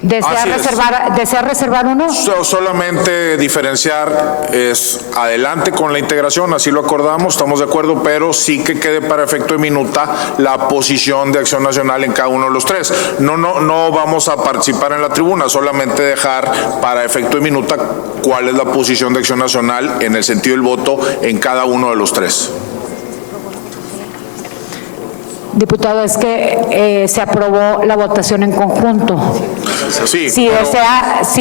¿Desea reservar uno? Solamente diferenciar es adelante con la integración, así lo acordamos, estamos de acuerdo, pero sí que quede para efecto de minuta la posición de Acción Nacional en cada uno de los tres. No vamos a participar en la tribuna, solamente dejar para efecto de minuta cuál es la posición de Acción Nacional en el sentido del voto en cada uno de los tres. Diputado, es que se aprobó la votación en conjunto. Sí, Si desea nos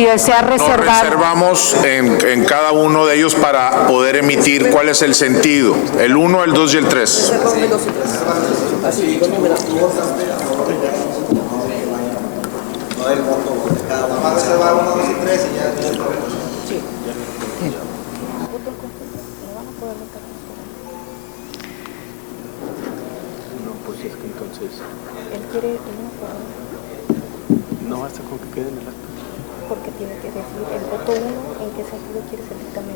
reservar. reservamos en cada uno de ellos para poder emitir cuál es el sentido. El 1, el 2 y el 3. Él quiere no basta con que quede en el acta. Porque tiene que decir el voto 1 en qué sentido quieres el dictamen.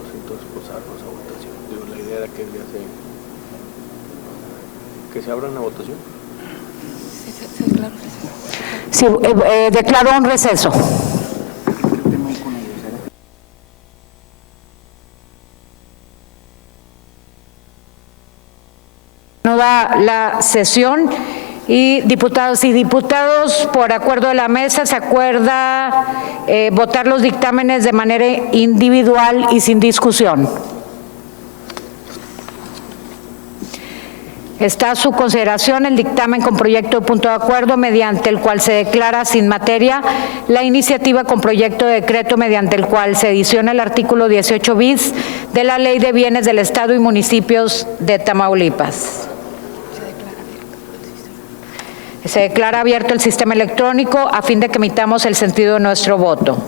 Pues entonces pasarnos a votación. Digo, la idea era que se abra una votación. Sí, declaro un receso. La sesión y diputados, por acuerdo de la mesa, se acuerda votar los dictámenes de manera individual y sin discusión. Está a su consideración el dictamen con proyecto de punto de acuerdo mediante el cual se declara sin materia la iniciativa con proyecto de decreto mediante el cual se adiciona el artículo 18 bis de la Ley de Bienes del Estado y Municipios de Tamaulipas. Se declara abierto el sistema electrónico a fin de que emitamos el sentido de nuestro voto.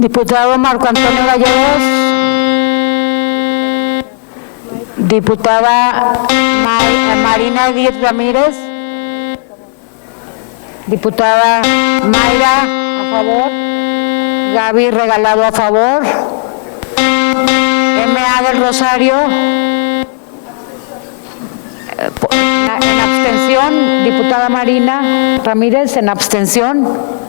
Diputado Marco Antonio Gallegos. Diputada Marina Edith Ramírez. Diputada Mayra, a favor. Gaby Regalado, a favor. M.A. del Rosario. En abstención. Diputada Marina Ramírez, en abstención.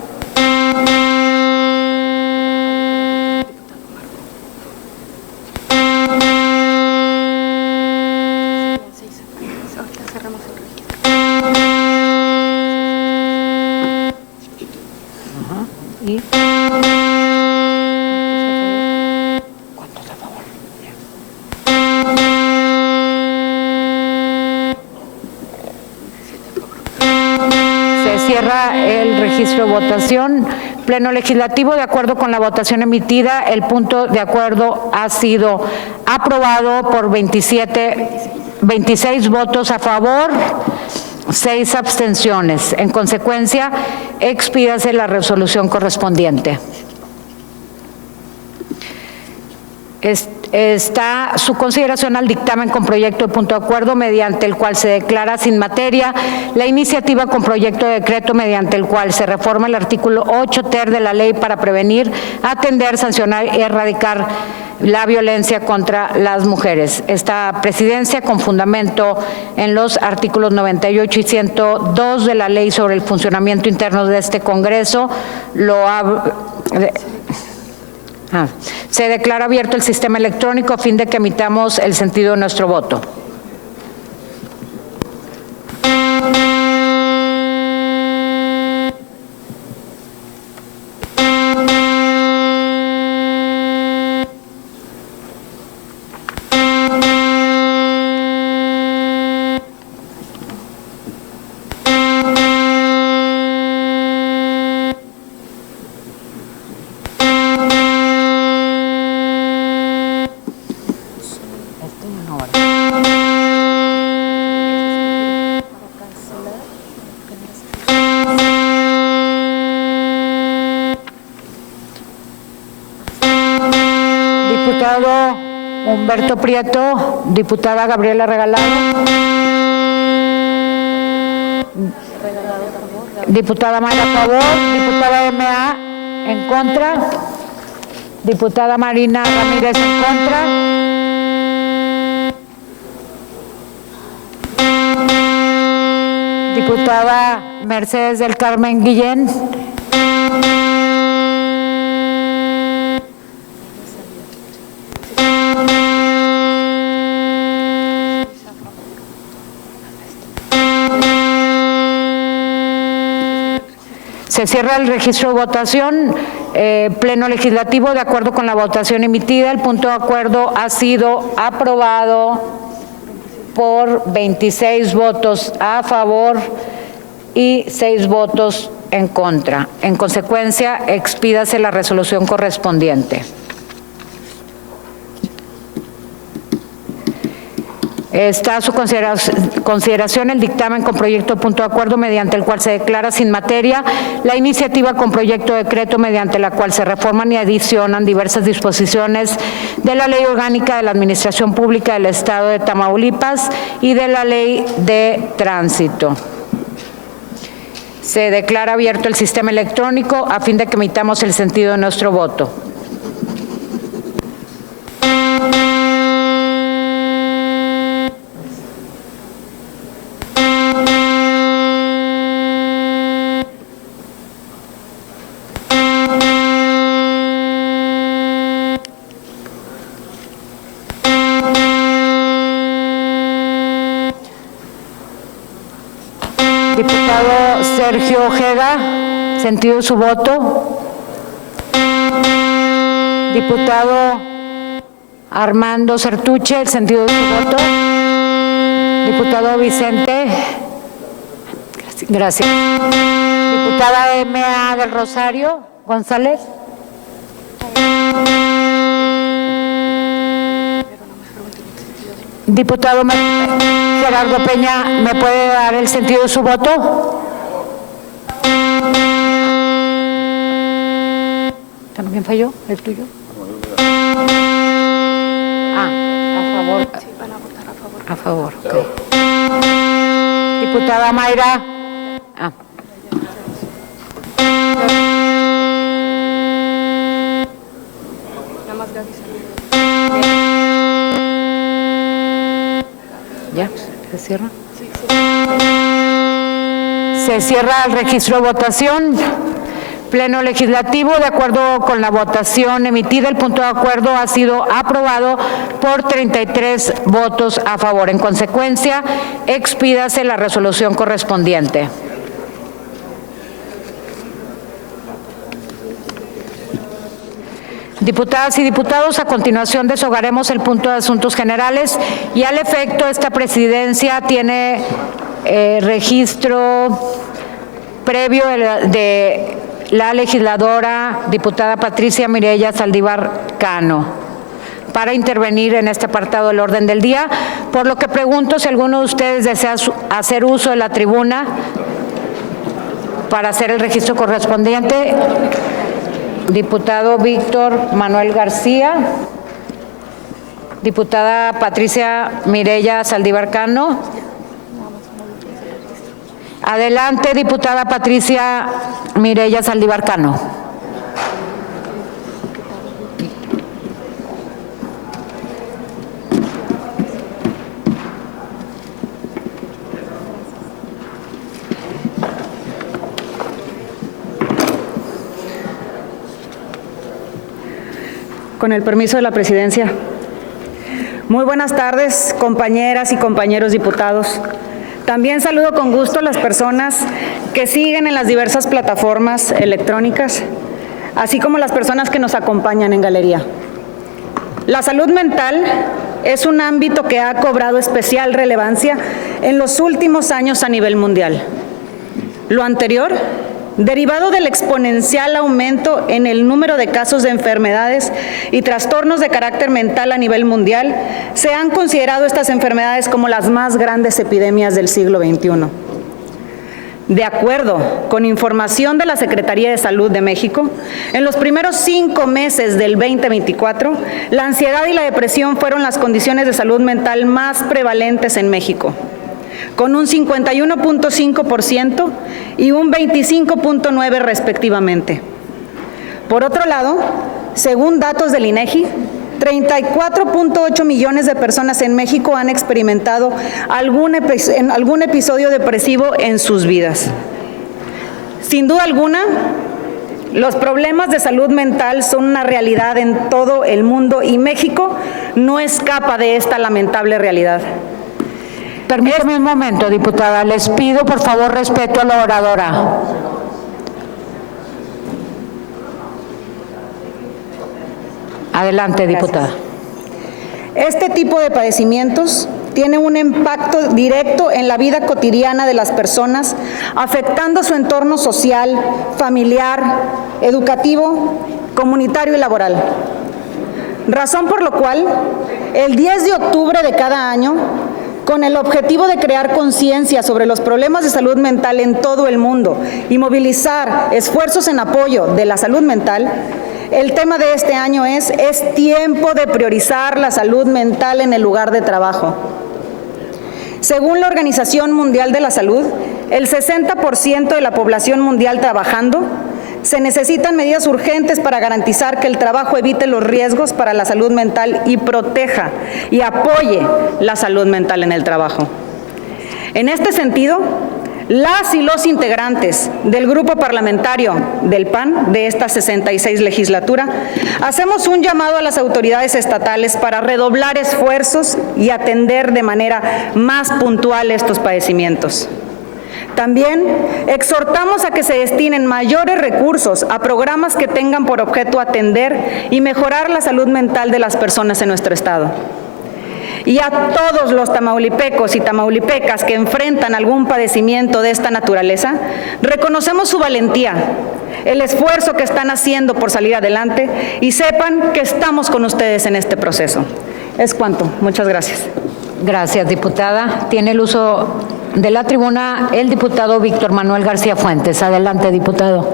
De votación. Pleno Legislativo, de acuerdo con la votación emitida, el punto de acuerdo ha sido aprobado por 26 votos a favor, 6 abstenciones. En consecuencia, expídase la resolución correspondiente. Está a su consideración al dictamen con proyecto de punto de acuerdo mediante el cual se declara sin materia la iniciativa con proyecto de decreto mediante el cual se reforma el artículo 8 ter de la ley para prevenir, atender, sancionar y erradicar la violencia contra las mujeres. Esta presidencia, con fundamento en los artículos 98 y 102 de la ley sobre el funcionamiento interno de este Congreso, se declara abierto el sistema electrónico a fin de que emitamos el sentido de nuestro voto. Diputado Humberto Prieto, diputada Gabriela Regalado. Diputada Mayra, a favor. Diputada M.A. en contra. Diputada Marina Ramírez, en contra. Diputada Mercedes del Carmen Guillén. Se cierra el registro de votación. Pleno Legislativo, de acuerdo con la votación emitida, el punto de acuerdo ha sido aprobado por 26 votos a favor y 6 votos en contra. En consecuencia, expídase la resolución correspondiente. Está a su consideración el dictamen con proyecto de punto de acuerdo mediante el cual se declara sin materia la iniciativa con proyecto de decreto mediante la cual se reforman y adicionan diversas disposiciones de la Ley Orgánica de la Administración Pública del Estado de Tamaulipas y de la Ley de Tránsito. Se declara abierto el sistema electrónico a fin de que emitamos el sentido de nuestro voto. Diputado Sergio Ojeda, sentido de su voto. Diputado Armando Certuche, el sentido de su voto. Diputado Vicente. Gracias. Diputada M.A. del Rosario González. Diputado Gerardo Peña, ¿me puede dar el sentido de su voto? ¿También falló el tuyo? A favor. Sí, van a votar a favor. A favor, ok. Diputada Mayra. Nada más Gaby salió. ¿Ya? ¿Se cierra? Sí. Se cierra el registro de votación. Pleno Legislativo, de acuerdo con la votación emitida, el punto de acuerdo ha sido aprobado por 33 votos a favor. En consecuencia, expídase la resolución correspondiente. Diputadas y diputados, a continuación deshogaremos el punto de asuntos generales y al efecto esta presidencia tiene registro previo de la legisladora diputada Patricia Mireya Saldívar Cano para intervenir en este apartado del orden del día, por lo que pregunto si alguno de ustedes desea hacer uso de la tribuna para hacer el registro correspondiente. Diputado Víctor Manuel García, diputada Patricia Mireya Saldívar Cano. Adelante, diputada Patricia Mireya Saldívar Cano. Con el permiso de la presidencia. Muy buenas tardes, compañeras y compañeros diputados. También saludo con gusto a las personas que siguen en las diversas plataformas electrónicas, así como las personas que nos acompañan en galería. La salud mental es un ámbito que ha cobrado especial relevancia en los últimos años a nivel mundial. Lo anterior, derivado del exponencial aumento en el número de casos de enfermedades y trastornos de carácter mental a nivel mundial, se han considerado estas enfermedades como las más grandes epidemias del siglo XXI. De acuerdo con información de la Secretaría de Salud de México, en los primeros 5 meses del 2024, la ansiedad y la depresión fueron las condiciones de salud mental más prevalentes en México, con un 51.5% y un 25.9% respectivamente. Por otro lado, según datos del INEGI, 34.8 millones de personas en México han experimentado algún episodio depresivo en sus vidas. Sin duda alguna, los problemas de salud mental son una realidad en todo el mundo y México no escapa de esta lamentable realidad. Permítame un momento, diputada. Les pido, por favor, respeto a la oradora. Adelante, diputada. Este tipo de padecimientos tiene un impacto directo en la vida cotidiana de las personas, afectando su entorno social, familiar, educativo, comunitario y laboral. Razón por lo cual, el 10 de octubre de cada año, con el objetivo de crear conciencia sobre los problemas de salud mental en todo el mundo y movilizar esfuerzos en apoyo de la salud mental, el tema de este año es tiempo de priorizar la salud mental en el lugar de trabajo. Según la Organización Mundial de la Salud, el 60% de la población mundial trabajando, se necesitan medidas urgentes para garantizar que el trabajo evite los riesgos para la salud mental y proteja y apoye la salud mental en el trabajo. En este sentido, las y los integrantes del grupo parlamentario del PAN de esta 66 legislatura, hacemos un llamado a las autoridades estatales para redoblar esfuerzos y atender de manera más puntual estos padecimientos. También exhortamos a que se destinen mayores recursos a programas que tengan por objeto atender y mejorar la salud mental de las personas en nuestro estado. Y a todos los tamaulipecos y tamaulipecas que enfrentan algún padecimiento de esta naturaleza, reconocemos su valentía, el esfuerzo que están haciendo por salir adelante y sepan que estamos con ustedes en este proceso. Es cuanto. Muchas gracias. Gracias, diputada. Tiene el uso de la tribuna el diputado Víctor Manuel García Fuentes. Adelante, diputado.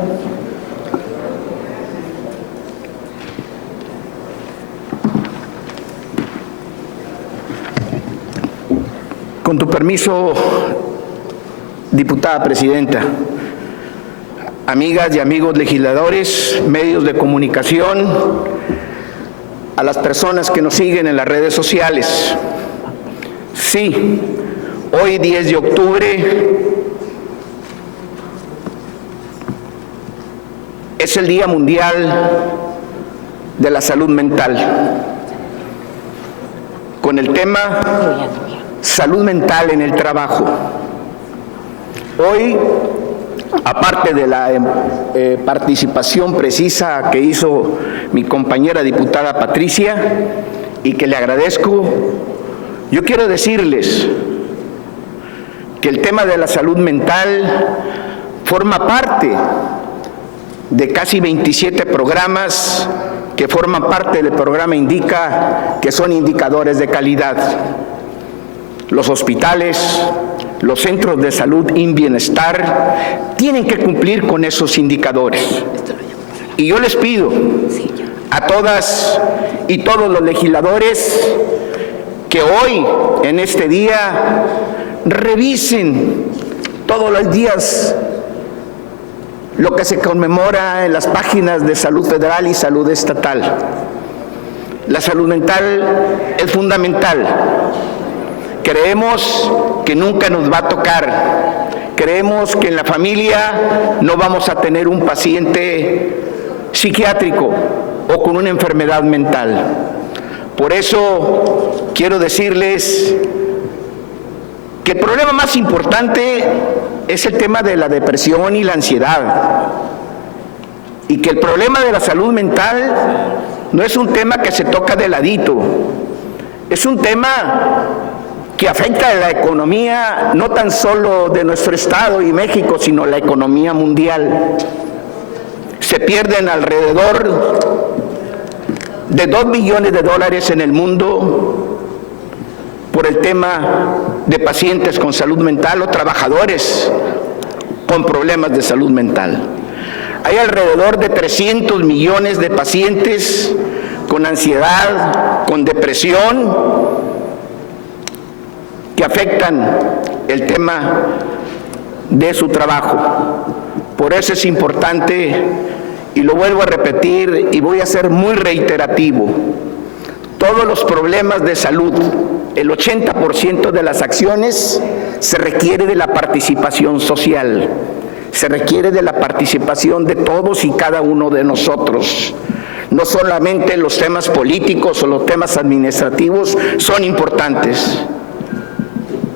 Con tu permiso, diputada presidenta, amigas y amigos legisladores, medios de comunicación, a las personas que nos siguen en las redes sociales. Sí, hoy 10 de octubre es el Día Mundial de la Salud Mental, con el tema salud mental en el trabajo. Hoy, aparte de la participación precisa que hizo mi compañera diputada Patricia, y que le agradezco, yo quiero decirles que el tema de la salud mental forma parte de casi 27 programas que forman parte del programa Indica, que son indicadores de calidad. Los hospitales, los centros de salud y bienestar tienen que cumplir con esos indicadores. Y yo les pido a todas y todos los legisladores que hoy, en este día, revisen todos los días lo que se conmemora en las páginas de Salud Federal y Salud Estatal. La salud mental es fundamental. Creemos que nunca nos va a tocar. Creemos que en la familia no vamos a tener un paciente psiquiátrico o con una enfermedad mental. Por eso quiero decirles que el problema más importante es el tema de la depresión y la ansiedad. Y que el problema de la salud mental no es un tema que se toca de ladito. Es un tema que afecta a la economía no tan solo de nuestro estado y México, sino la economía mundial. Se pierden alrededor de $2 billones en el mundo por el tema de pacientes con salud mental o trabajadores con problemas de salud mental. Hay alrededor de 300 millones de pacientes con ansiedad, con depresión, que afectan el tema de su trabajo. Por eso es importante, y lo vuelvo a repetir y voy a ser muy reiterativo, todos los problemas de salud, el 80% de las acciones, se requiere de la participación social, se requiere de la participación de todos y cada uno de nosotros. No solamente los temas políticos o los temas administrativos son importantes.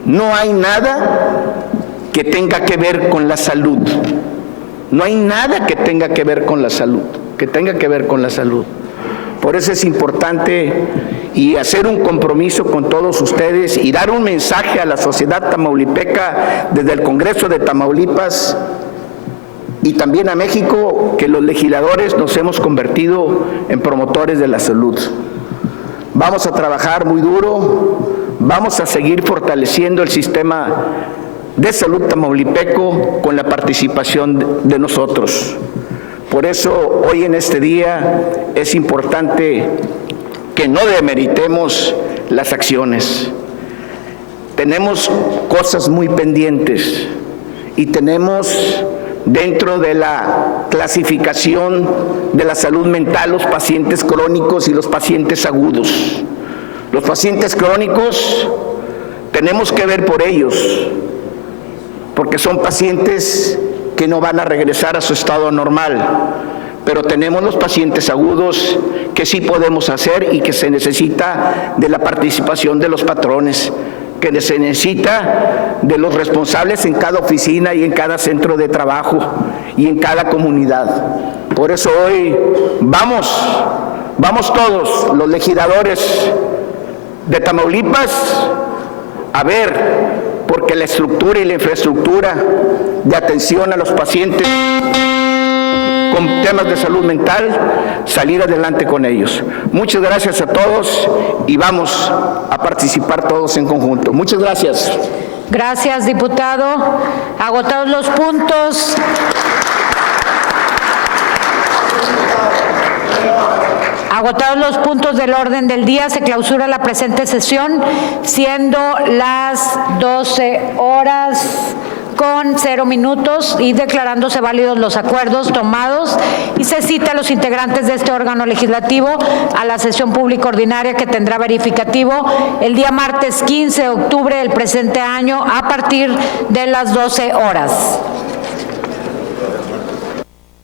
No hay nada que tenga que ver con la salud. No hay nada que tenga que ver con la salud, Por eso es importante y hacer un compromiso con todos ustedes y dar un mensaje a la sociedad tamaulipeca desde el Congreso de Tamaulipas y también a México, que los legisladores nos hemos convertido en promotores de la salud. Vamos a trabajar muy duro, vamos a seguir fortaleciendo el sistema de salud tamaulipeco con la participación de nosotros. Por eso hoy en este día es importante que no demeritemos las acciones. Tenemos cosas muy pendientes y tenemos dentro de la clasificación de la salud mental los pacientes crónicos y los pacientes agudos. Los pacientes crónicos tenemos que ver por ellos, porque son pacientes que no van a regresar a su estado normal, pero tenemos los pacientes agudos que sí podemos hacer y que se necesita de la participación de los patrones, que se necesita de los responsables en cada oficina y en cada centro de trabajo y en cada comunidad. Por eso hoy vamos todos los legisladores de Tamaulipas a ver, porque la estructura y la infraestructura de atención a los pacientes con temas de salud mental, salir adelante con ellos. Muchas gracias a todos y vamos a participar todos en conjunto. Muchas gracias. Gracias, diputado. Agotados los puntos. Agotados los puntos del orden del día, se clausura la presente sesión, siendo las 12 horas con 0 minutos y declarándose válidos los acuerdos tomados, y se cita a los integrantes de este órgano legislativo a la sesión pública ordinaria que tendrá verificativo el día martes 15 de octubre del presente año a partir de las 12 horas.